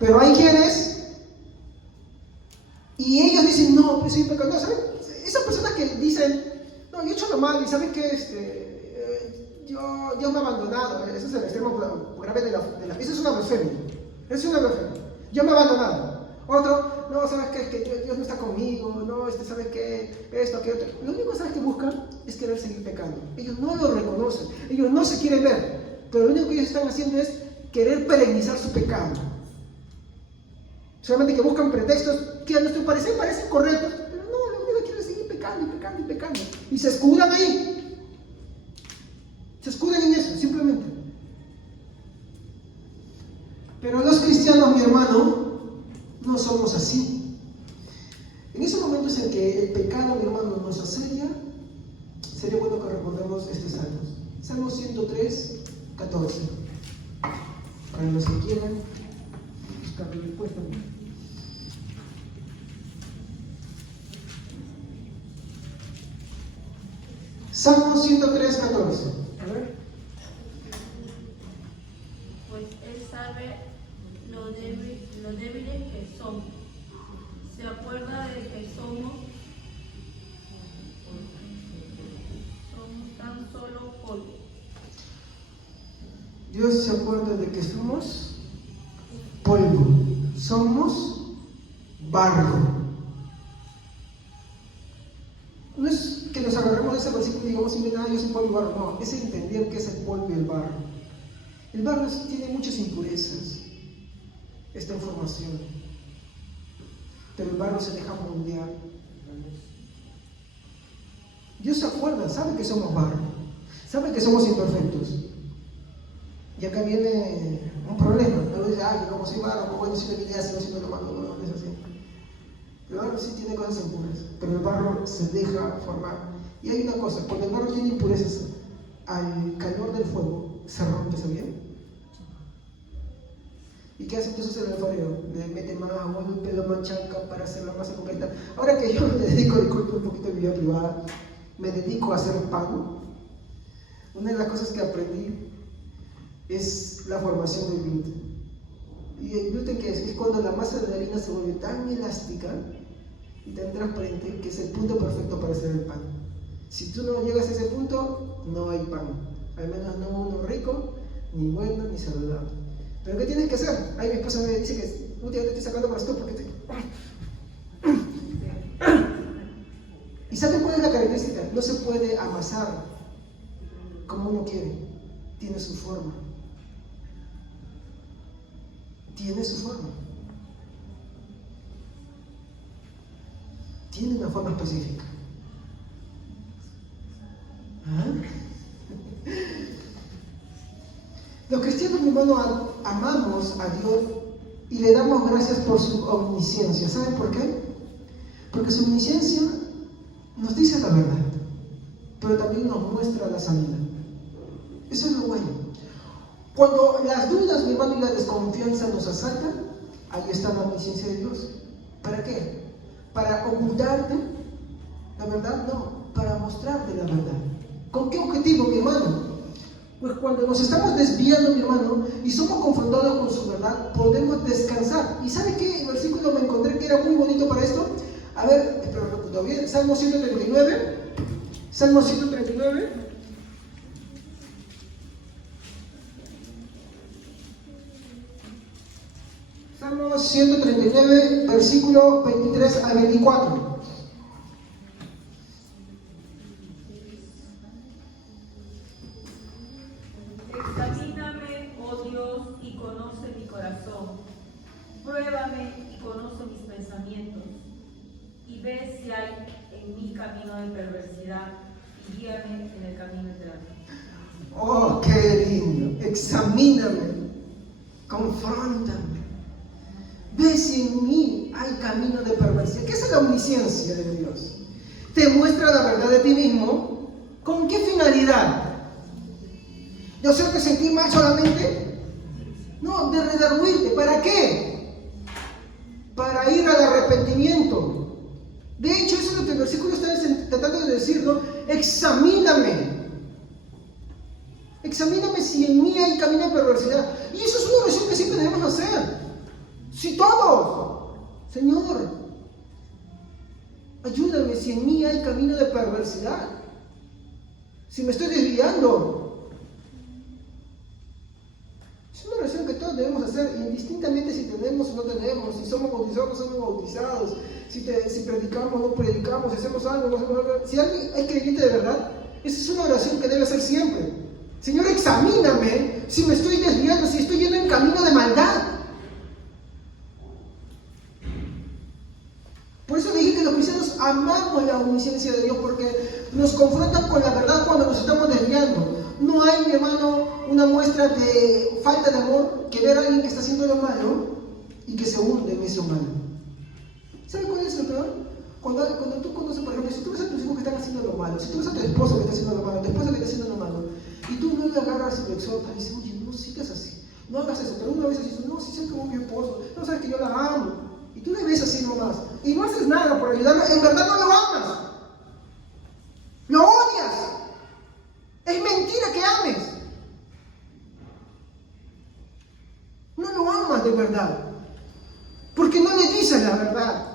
Pero hay quienes, y ellos dicen, no, pues soy pecador. ¿Saben? Esas personas que dicen, no, yo he hecho lo malo, y ¿saben qué? Dios me ha abandonado. Ese es el extremo grave de la. Eso es una blasfemia. Yo me he abandonado. Otro, no, ¿sabes qué? Es que Dios no está conmigo, no, ¿sabes qué? Esto, aquello, otro. Lo único, ¿sabes?, que buscan es querer seguir pecando. Ellos no lo reconocen, ellos no se quieren ver, pero lo único que ellos están haciendo es querer perenizar su pecado. Solamente que buscan pretextos que a nuestro parecer parecen correctos, pero no, lo único que quieren es seguir pecando. Y se escudan ahí. Se escudan en eso, simplemente. Pero los cristianos, mi hermano, no somos así. En esos momentos en que el pecado, mi hermano, nos asedia, sería bueno que recordemos este salmo. Salmo 103, 14. Para los que quieran buscar la respuesta. Salmo 103, 14. A ver. Pues Él sabe lo débiles que somos. Se acuerda de que somos tan solo polvo. Dios se acuerda de que somos polvo, somos barro. No es que nos agarremos de ese versículo y digamos, mira, yo soy polvo y barro. No, es entender qué es el polvo y el barro. El barro tiene muchas impurezas, esta información, pero el barro se deja moldear. Dios se acuerda, sabe que somos barro, sabe que somos imperfectos. Y acá viene un problema. Luego dice, ay, como soy barro, como bueno, si me idea, si no siempre lo malo, no es así. El barro sí tiene cosas impuras, pero el barro se deja formar. Y hay una cosa, cuando el barro tiene impurezas, al calor del fuego se rompe, ¿sabían? ¿Y qué hace entonces el alfarero? Le mete más agua, un pelo manchanca para hacer la masa completa. Ahora que yo me dedico, disculpe un poquito de mi vida privada, me dedico a hacer pan. Una de las cosas que aprendí es la formación del gluten. ¿Y el gluten qué es? Es cuando la masa de la harina se vuelve tan elástica y tan transparente que es el punto perfecto para hacer el pan. Si tú no llegas a ese punto, no hay pan. Al menos no uno rico, ni bueno, ni saludable. ¿Pero qué tienes que hacer? Ahí mi esposa me dice que últimamente estoy sacando para esto porque te... ¿Y saben cuál es la característica? No se puede amasar como uno quiere. Tiene su forma. Tiene su forma. Tiene una forma específica. ¿Ah? Los cristianos, mi hermano, amamos a Dios y le damos gracias por su omnisciencia. ¿Saben por qué? Porque su omnisciencia nos dice la verdad, pero también nos muestra la salida. Eso es lo bueno. Cuando las dudas, mi hermano, y la desconfianza nos asaltan, ahí está la omnisciencia de Dios. ¿Para qué? ¿Para ocultarte la verdad? No, para mostrarte la verdad. ¿Con qué objetivo, mi hermano? Pues cuando nos estamos desviando, mi hermano, y somos confrontados con su verdad, podemos descansar. ¿Y sabe qué versículo me encontré que era muy bonito para esto? A ver, espero que lo bien. Salmo 139. Salmo 139. Salmo 139, versículo 23 al 24. Examíname, oh Dios, y conoce mi corazón. Pruébame y conoce mis pensamientos. Y ve si hay en mí camino de perversidad, y guíame en el camino eterno. Oh, qué lindo. Examíname, confróntame. Ve si en mí hay camino de perversidad. ¿Qué es la omnisciencia de Dios? Te muestra la verdad de ti mismo. ¿Con qué finalidad? ¿De hacerte sentir mal solamente? No, de redarguirte. ¿Para qué? Para ir al arrepentimiento. De hecho, eso es lo que el versículo está tratando de decir, ¿no? Examíname. Examíname si en mí hay camino de perversidad. Y eso es una oración que siempre debemos hacer. Si todos, Señor, ayúdame si en mí hay camino de perversidad. Si me estoy desviando. Es una oración que todos debemos hacer, indistintamente si tenemos o no tenemos, si somos bautizados o no somos bautizados, si predicamos o no predicamos, si hacemos algo o no hacemos algo. Si alguien es creyente de verdad, esa es una oración que debe hacer siempre. Señor, examíname si me estoy desviando, si estoy yendo en camino de maldad. Por eso dije que los cristianos amamos la omnisciencia de Dios, porque nos confrontan con la verdad cuando nos estamos desviando. No hay, mi hermano, una muestra de falta de amor que ver a alguien que está haciendo lo malo y que se hunde en eso malo. ¿Sabe cuál es lo peor? Cuando tú conoces, por ejemplo, si tú ves a tus hijos que están haciendo lo malo, si tú ves a tu esposo que está haciendo lo malo, tu esposa que está haciendo lo malo, y tú no le agarras y lo exhortas y dices, oye, no sigas así, no hagas eso, pero una vez dices, no, si sé como mi esposo, no sabes que yo la amo, y tú le ves así nomás, y no haces nada por ayudarlo, en verdad no lo amas, lo odias, es mentira que ames, no lo amas de verdad, porque no le dices la verdad.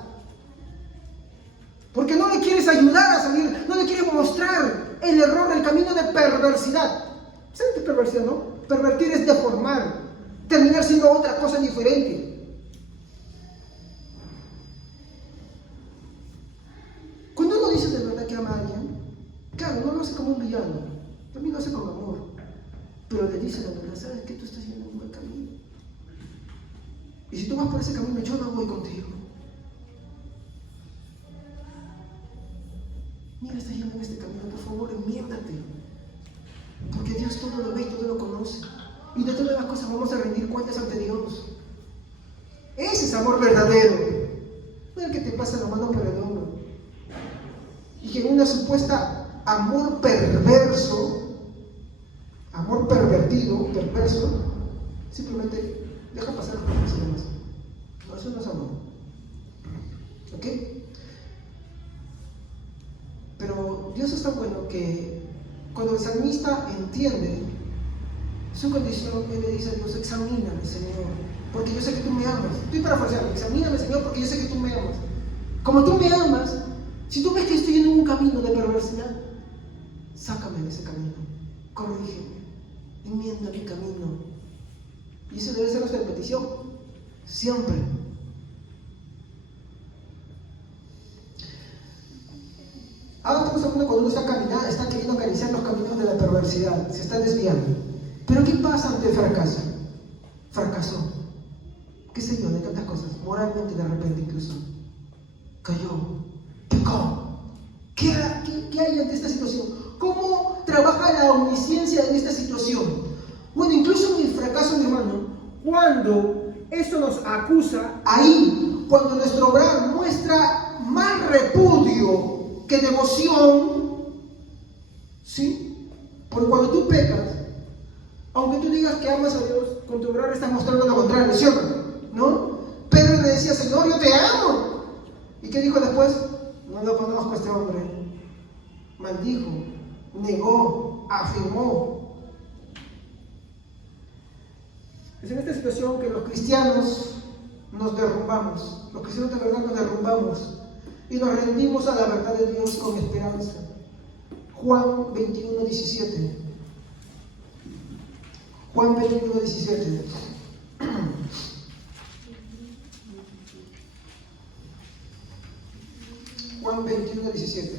Porque no le quieres ayudar a salir, no le quieres mostrar el error, el camino de perversidad. ¿Sabes qué es perversidad, no? Pervertir es deformar, terminar siendo otra cosa diferente. Cuando uno dice de verdad que ama a alguien, claro, no lo hace como un villano, también lo hace con amor. Pero le dice la verdad, ¿sabes que tú estás yendo en un mal camino? Y si tú vas por ese camino, yo no voy contigo. Mira, estás yendo en este camino, por favor, enmiéndate. Porque Dios todo lo ve y todo lo conoce. Y de todas las cosas vamos a rendir cuentas ante Dios. Ese es amor verdadero. No el que te pasa la mano por el hombro. Y que en una supuesta amor perverso, amor pervertido, perverso, simplemente deja pasar las cosas. No, eso no es amor. ¿Ok? Pero Dios es tan bueno que cuando el salmista entiende su condición, él le dice a Dios, examíname, Señor, porque yo sé que tú me amas. Estoy parafraseando, examíname, Señor, porque yo sé que tú me amas. Como tú me amas, si tú ves que estoy en un camino de perversidad, sácame de ese camino, corrígeme, enmienda mi camino. Y eso debe ser nuestra petición, siempre. Ahora estamos hablando cuando uno está caminando, está queriendo acariciar los caminos de la perversidad, se está desviando. Pero ¿qué pasa ante el fracaso? Fracasó. ¿Qué sé yo? De tantas cosas. Moralmente de repente incluso. Cayó. Pecó. ¿Qué hay ante esta situación? ¿Cómo trabaja la omnisciencia en esta situación? Bueno, incluso en el fracaso, mi hermano, cuando esto nos acusa, ahí, cuando nuestro obrar muestra más repudio que devoción, ¿sí? Porque cuando tú pecas, aunque tú digas que amas a Dios, con tu obrar estás mostrando lo contrario, ¿sí o no? Pedro le decía, Señor, yo te amo. ¿Y qué dijo después? No lo conozco a este hombre. Maldijo, negó, afirmó. Es en esta situación que los cristianos nos derrumbamos. Los cristianos de verdad nos derrumbamos. Y nos rendimos a la verdad de Dios con esperanza. Juan 21, 17. Juan 21, 17. Juan 21, 17.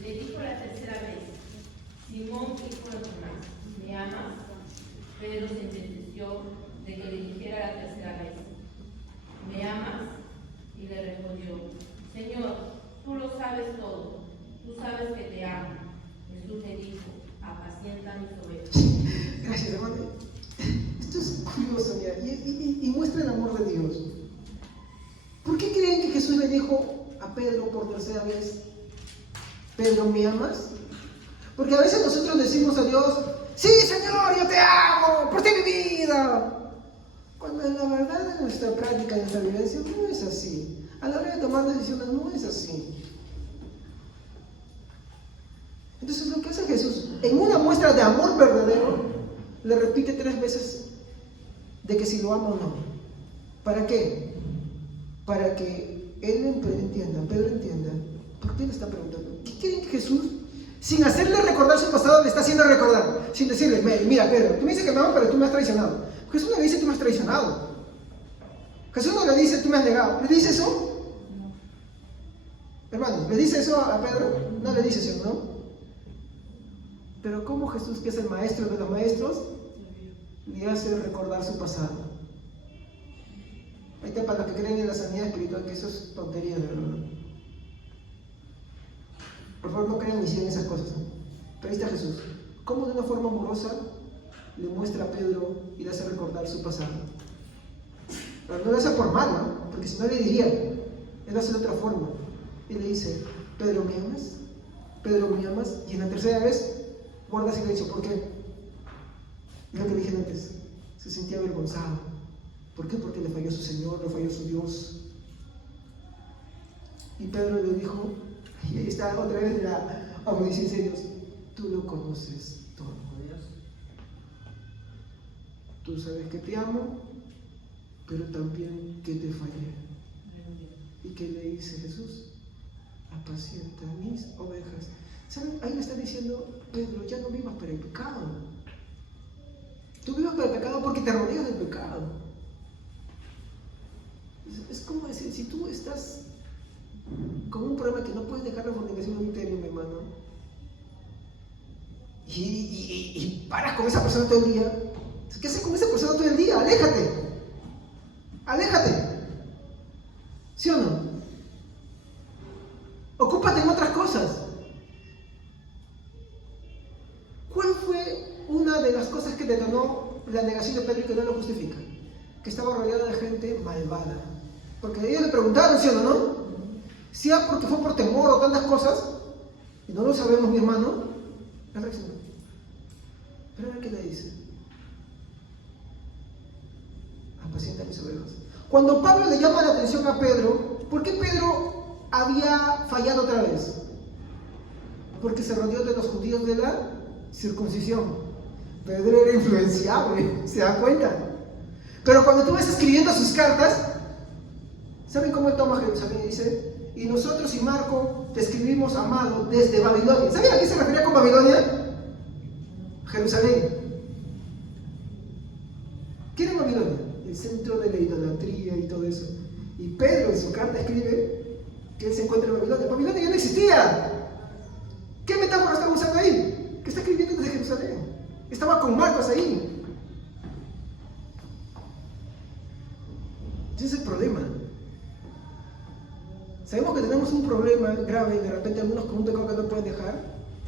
Le dijo la tercera vez: Simón, hijo de Jonás, ¿me amas? Pedro se entristeció de que le dijera la tercera vez: ¿me amas? Y le respondió: Señor, tú lo sabes todo, tú sabes que te amo. Jesús le dijo: apacienta mis ovejas. Gracias, hermano. Esto es curioso, mira, y muestra el amor de Dios. ¿Por qué creen que Jesús le dijo a Pedro por tercera vez: Pedro, ¿me amas? Porque a veces nosotros decimos a Dios: sí, Señor, yo te amo, por ti mi vida. Cuando en la verdad en nuestra práctica, en nuestra vivencia, no es así. A la hora de tomar decisiones no es así. Entonces lo que hace Jesús, en una muestra de amor verdadero, le repite 3 veces de que si lo ama o no. ¿Para qué? Para que él entienda, Pedro entienda. ¿Por qué le está preguntando? ¿Qué creen que Jesús, sin hacerle recordar su pasado, le está haciendo recordar? Sin decirle: mira Pedro, tú me dices que me amas, pero tú me has traicionado. Jesús no le dice: tú me has traicionado. Jesús no le dice: tú me has negado. ¿Le dice eso? No. Hermano, ¿le dice eso a Pedro? No le dice eso, ¿no? Pero ¿cómo Jesús, que es el maestro de los maestros, le hace recordar su pasado? Ahí está, para los que creen en la sanidad espiritual, que eso es tontería, de verdad. Por favor, no crean ni siquiera en esas cosas, ¿no? Pero ahí está Jesús. ¿Cómo de una forma amorosa le muestra a Pedro y le hace recordar su pasado? Pero no lo hace por mal, ¿no? Porque si no le diría. Él lo hace de otra forma. Y le dice: Pedro, ¿me amas? Pedro, ¿me amas? Y en la tercera vez guarda silencio. ¿Por qué? Es lo que dije antes. Se sentía avergonzado. ¿Por qué? Porque le falló su Señor, le falló su Dios. Y Pedro le dijo, y ahí está otra vez la omnisciencia de Dios: tú lo conoces todo, Dios. Tú sabes que te amo, pero también que te fallé. ¿Y qué le dice Jesús? Apacienta mis ovejas. ¿Saben? Ahí le está diciendo: Pedro, ya no vivas para el pecado. Tú vivas para el pecado porque te rodeas del pecado. Es como decir, si tú estás con un problema que no puedes dejar la fornicación en un interior, mi hermano, y paras con esa persona todo el día, ¿qué haces con esa persona todo el día? ¡Aléjate! ¡Aléjate! ¿Sí o no? Ocúpate en otras cosas. ¿Cuál fue una de las cosas que detonó la negación de Pedro y que no lo justifica? Que estaba rodeado de gente malvada. Porque ellos le preguntaron, ¿sí o no? Si era porque fue por temor o tantas cosas, y no lo sabemos, mi hermano, él reaccionó. Pero ahora, ¿qué le dice? Apacienta mis ovejas. Cuando Pablo le llama la atención a Pedro, ¿por qué Pedro había fallado otra vez? Porque se rodeó de los judíos de la circuncisión. Pedro era influenciable, ¿se da cuenta? Pero cuando tú ves escribiendo sus cartas, ¿saben cómo él toma Jerusalén? Y dice: y nosotros y Marco te escribimos, amado, desde Babilonia. ¿Saben a qué se refería con Babilonia? Jerusalén. ¿Qué era Babilonia? El centro de la idolatría y todo eso. Y Pedro en su carta escribe que él se encuentra en Babilonia. Babilonia ya no existía. ¿Qué metáfora estaba usando ahí? Que está escribiendo desde Jerusalén. Estaba con Marcos ahí. Ese es el problema. Sabemos que tenemos un problema grave, de repente algunos con un pecado que no pueden dejar,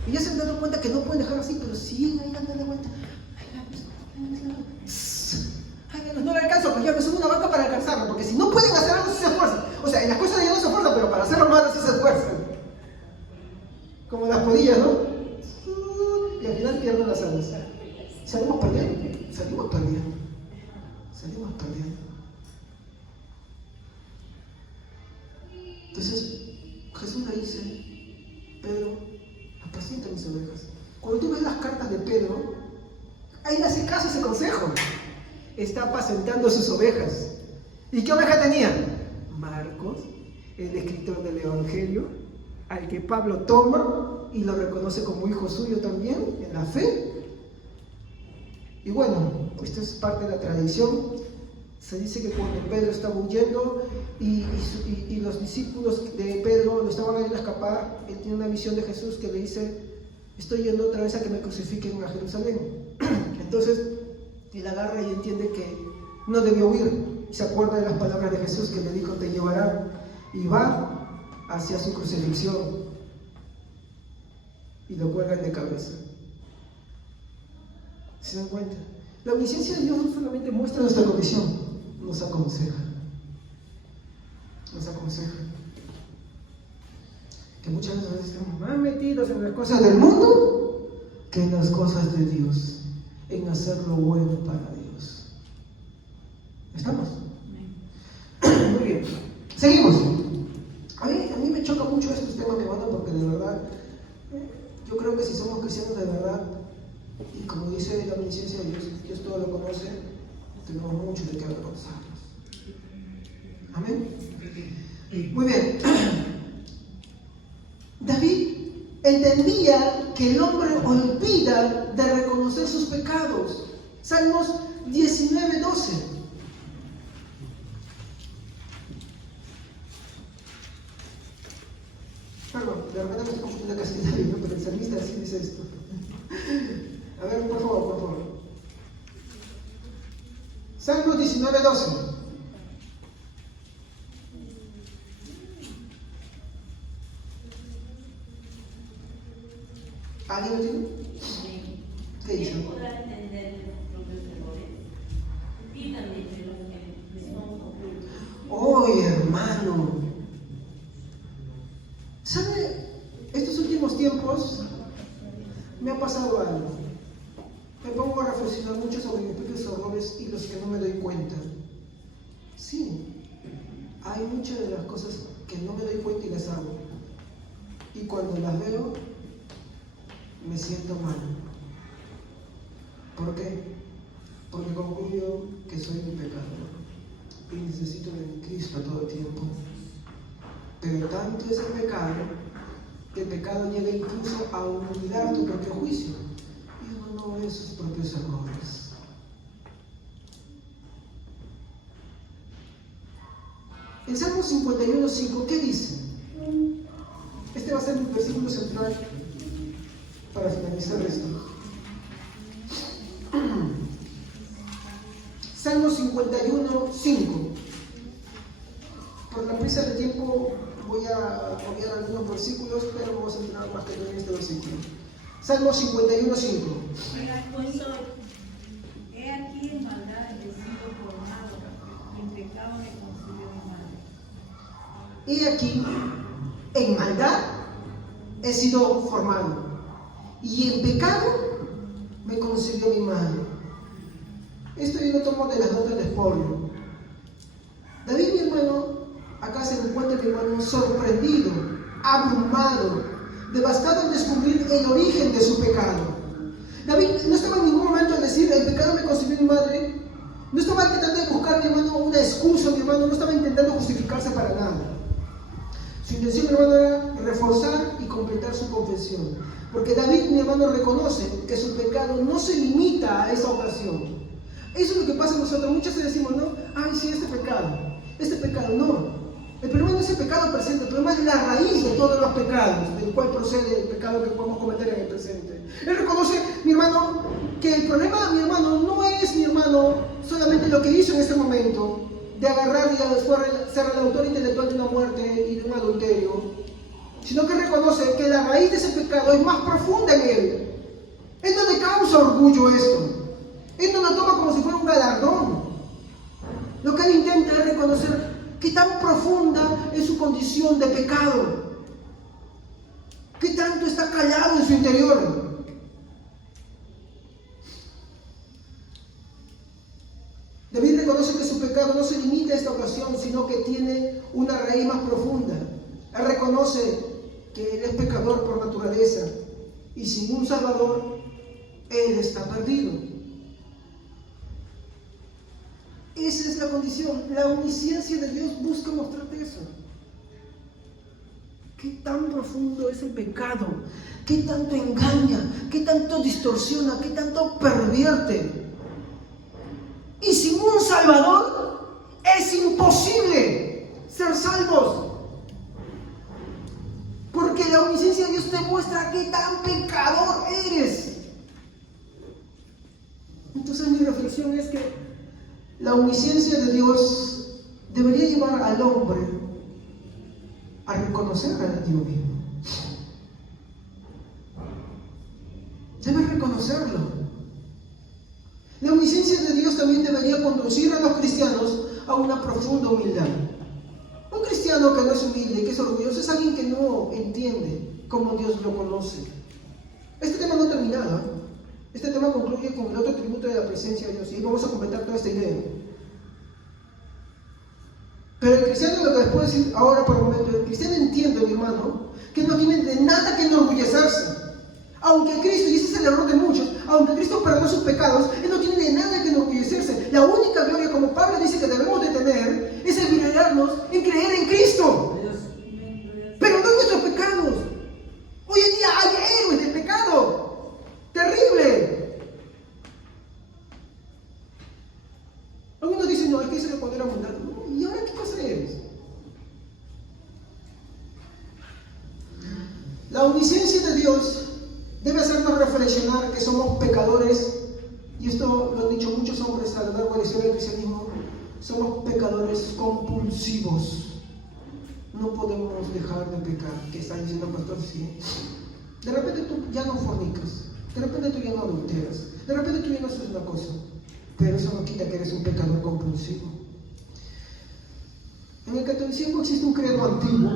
y ya se han dado cuenta que no pueden dejar así, pero siguen ahí dándole vuelta. No le alcanzo, pues ya me subo una banca para alcanzarlo, porque si no pueden hacer algo, sí se esfuerzan. O sea, en las cosas de Dios no se esfuerzan, pero para hacerlo malo sí se esfuerzan. Como las polillas, ¿no? Y al final pierden las alas. Salimos perdiendo. Entonces, Jesús le dice: Pedro, apacienta mis ovejas. Cuando tú ves las cartas de Pedro, ahí le hace caso a ese consejo. Está apacentando sus ovejas. ¿Y qué oveja tenía? Marcos, el escritor del Evangelio, al que Pablo toma y lo reconoce como hijo suyo también, en la fe. Y bueno, esto es parte de la tradición. Se dice que cuando Pedro estaba huyendo y los discípulos de Pedro lo estaban viendo escapar, él tiene una visión de Jesús que le dice: estoy yendo otra vez a que me crucifiquen a Jerusalén. Entonces, él agarra y entiende que no debió huir. Se acuerda de las palabras de Jesús que le dijo: te llevarán, y va hacia su crucifixión y lo cuelgan de cabeza. ¿Se dan cuenta? La omnisciencia de Dios no solamente muestra nuestra condición, nos aconseja. Nos aconseja. Que muchas veces estamos más metidos en las cosas del mundo que en las cosas de Dios, en hacer lo bueno para Dios. ¿Estamos? Muy bien. Seguimos. A mí me choca mucho estos temas, mi hermano, porque de verdad, yo creo que si somos cristianos de verdad, y como dice la omnisciencia de Dios, Dios todo lo conoce, tenemos mucho de qué avergonzarnos. Amén. Muy bien. David entendía que el hombre olvida de reconocer sus pecados. Salmos 19:12. Perdón, de repente me estoy confundiendo casi David, ¿no? Pero el salmista así dice esto. A ver, por favor. Salmos 19:12. ¿Alguien lo tiene? ¿Qué dice? ¿Quién podrá entender los propios errores? Díganme entre los que les somos ocultos. ¡Oh, hermano! ¿Sabe? Estos últimos tiempos me ha pasado algo. Me pongo a reflexionar mucho sobre mis propios errores y los que no me doy cuenta. Sí, hay muchas de las cosas que no me doy cuenta y las hago. Y cuando las veo, me siento mal. ¿Por qué? Porque concluyo que soy un pecador y necesito de Cristo todo el tiempo. Pero tanto es el pecado que el pecado llega incluso a olvidar tu propio juicio y uno no ve sus propios errores. En Salmo 51:5, ¿qué dice? Este va a ser mi versículo central para finalizar esto. Salmo 51:5. Por la prisa del tiempo voy a obviar algunos versículos, pero vamos a entrar más que todo en este versículo. Salmo 51:5. He aquí en maldad he sido formado, y en pecado me concibió mi madre. He aquí, en maldad he sido formado, y en pecado me concibió mi madre. Esto yo lo tomo de las notas de Spoglio. David, mi hermano, acá se encuentra, mi hermano, sorprendido, abrumado, devastado al descubrir el origen de su pecado. David no estaba en ningún momento al decir: el pecado me concibió mi madre. No estaba intentando buscar, mi hermano, una excusa, mi hermano, no estaba intentando justificarse para nada. Su intención, mi hermano, era reforzar y completar su confesión. Porque David, mi hermano, reconoce que su pecado no se limita a esa ocasión. Eso es lo que pasa a nosotros. Muchas veces decimos: no, ay, sí, este pecado, no. El problema no es el pecado presente, el problema es la raíz de todos los pecados, del cual procede el pecado que podemos cometer en el presente. Él reconoce, mi hermano, que el problema, mi hermano, no es, mi hermano, solamente lo que hizo en este momento, de agarrar y después ser el autor intelectual de una muerte y de un adulterio, sino que reconoce que la raíz de ese pecado es más profunda en él. Él no le causa orgullo esto. Él no lo toma como si fuera un galardón. Lo que él intenta es reconocer qué tan profunda es su condición de pecado, qué tanto está calado en su interior. David reconoce que su pecado no se limita a esta ocasión, sino que tiene una raíz más profunda. Él reconoce que él es pecador por naturaleza y sin un Salvador, él está perdido. Esa es la condición. La omnisciencia de Dios busca mostrarte eso. qué tan profundo es el pecado, qué tanto engaña, qué tanto distorsiona, qué tanto pervierte. Y sin un Salvador es imposible ser salvos. Porque la omnisciencia de Dios te muestra qué tan pecador eres. Entonces mi reflexión es que la omnisciencia de Dios debería llevar al hombre a reconocer a Dios mismo. Debe reconocerlo. La omnisciencia de Dios también debería conducir a los cristianos a una profunda humildad. Un cristiano que no es humilde y que es orgulloso es alguien que no entiende cómo Dios lo conoce. Este tema no ha terminado, ¿eh? Este tema concluye con el otro tributo de la presencia de Dios y vamos a comentar toda esta idea. Pero el cristiano, lo que les puedo decir ahora por el momento, el cristiano entiende, mi hermano, que no tiene de nada que enorgullecerse. Aunque Cristo, y ese es el error de muchos, aunque Cristo perdonó sus pecados, Él no tiene de nada que enorgullecerse. La única gloria, como Pablo dice que debemos de tener, es el mirarnos en creer en Cristo. Pero no en nuestros pecados. Hoy en día hay héroes del pecado. Terrible. Algunos dicen, no, es que eso era cuando era mundano. No, ¿y ahora qué cosa eres? La omnisciencia de Dios debe hacernos reflexionar que somos pecadores, y esto lo han dicho muchos hombres a lo largo de la historia del cristianismo, somos pecadores compulsivos. No podemos dejar de pecar. ¿Qué está diciendo el pastor? Sí. De repente tú ya no fornicas, de repente tú ya no adulteras, de repente tú ya no haces una cosa, pero eso no quita que eres un pecador compulsivo. En el catolicismo existe un credo antiguo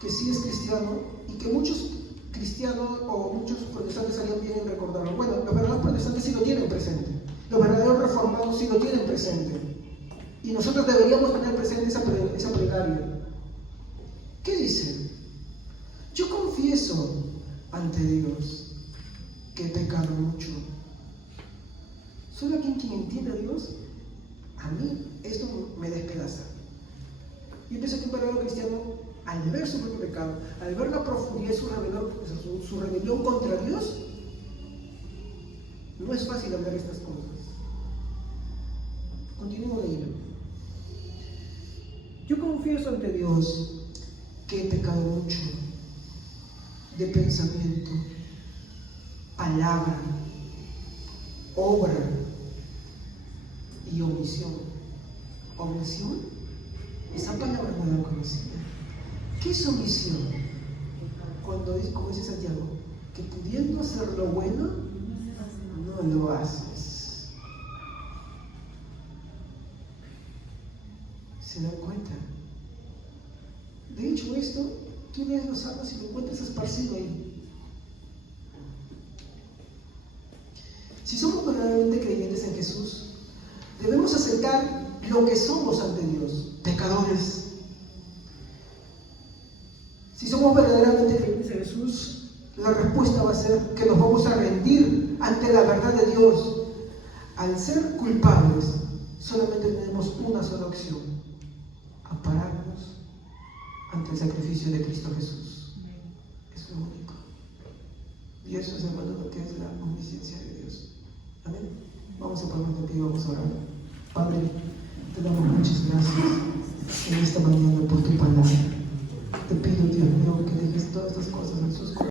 que sí es cristiano y que muchos cristianos o muchos protestantes harían bien en recordarlo. Bueno, los verdaderos protestantes sí lo tienen presente, los verdaderos reformados sí lo tienen presente, y nosotros deberíamos tener presente esa plegaria. ¿Qué dice? Yo confieso ante Dios que he pecado mucho. Solo quien entiende a Dios, a mí esto me despedaza. Yo pienso que un verdadero cristiano, al ver su propio pecado, al ver la profundidad de su rebelión contra Dios, no es fácil hablar estas cosas. Continúo leyendo. Yo confieso ante Dios que he pecado mucho de pensamiento, palabra, obra y omisión. ¿Omisión? Esa palabra no la conocía. ¿Qué es omisión? Cuando dice, como dice Santiago, que pudiendo hacer lo bueno, no lo haces. ¿Se dan cuenta? De hecho, esto, tú lees los Salmos y lo encuentras esparcido ahí. Si somos verdaderamente creyentes en Jesús, debemos aceptar lo que somos ante Dios, pecadores. Si somos verdaderamente creyentes en Jesús, la respuesta va a ser que nos vamos a rendir ante la verdad de Dios. Al ser culpables, solamente tenemos una sola opción: ampararnos ante el sacrificio de Cristo Jesús. Es lo único. Y eso es, hermano, lo que es la omnisciencia de Dios. Amén. Vamos a ponernos de pie y vamos a orar. Padre, te damos muchas gracias en esta mañana por tu palabra. Te pido, Dios mío, que dejes todas estas cosas en sus corazones.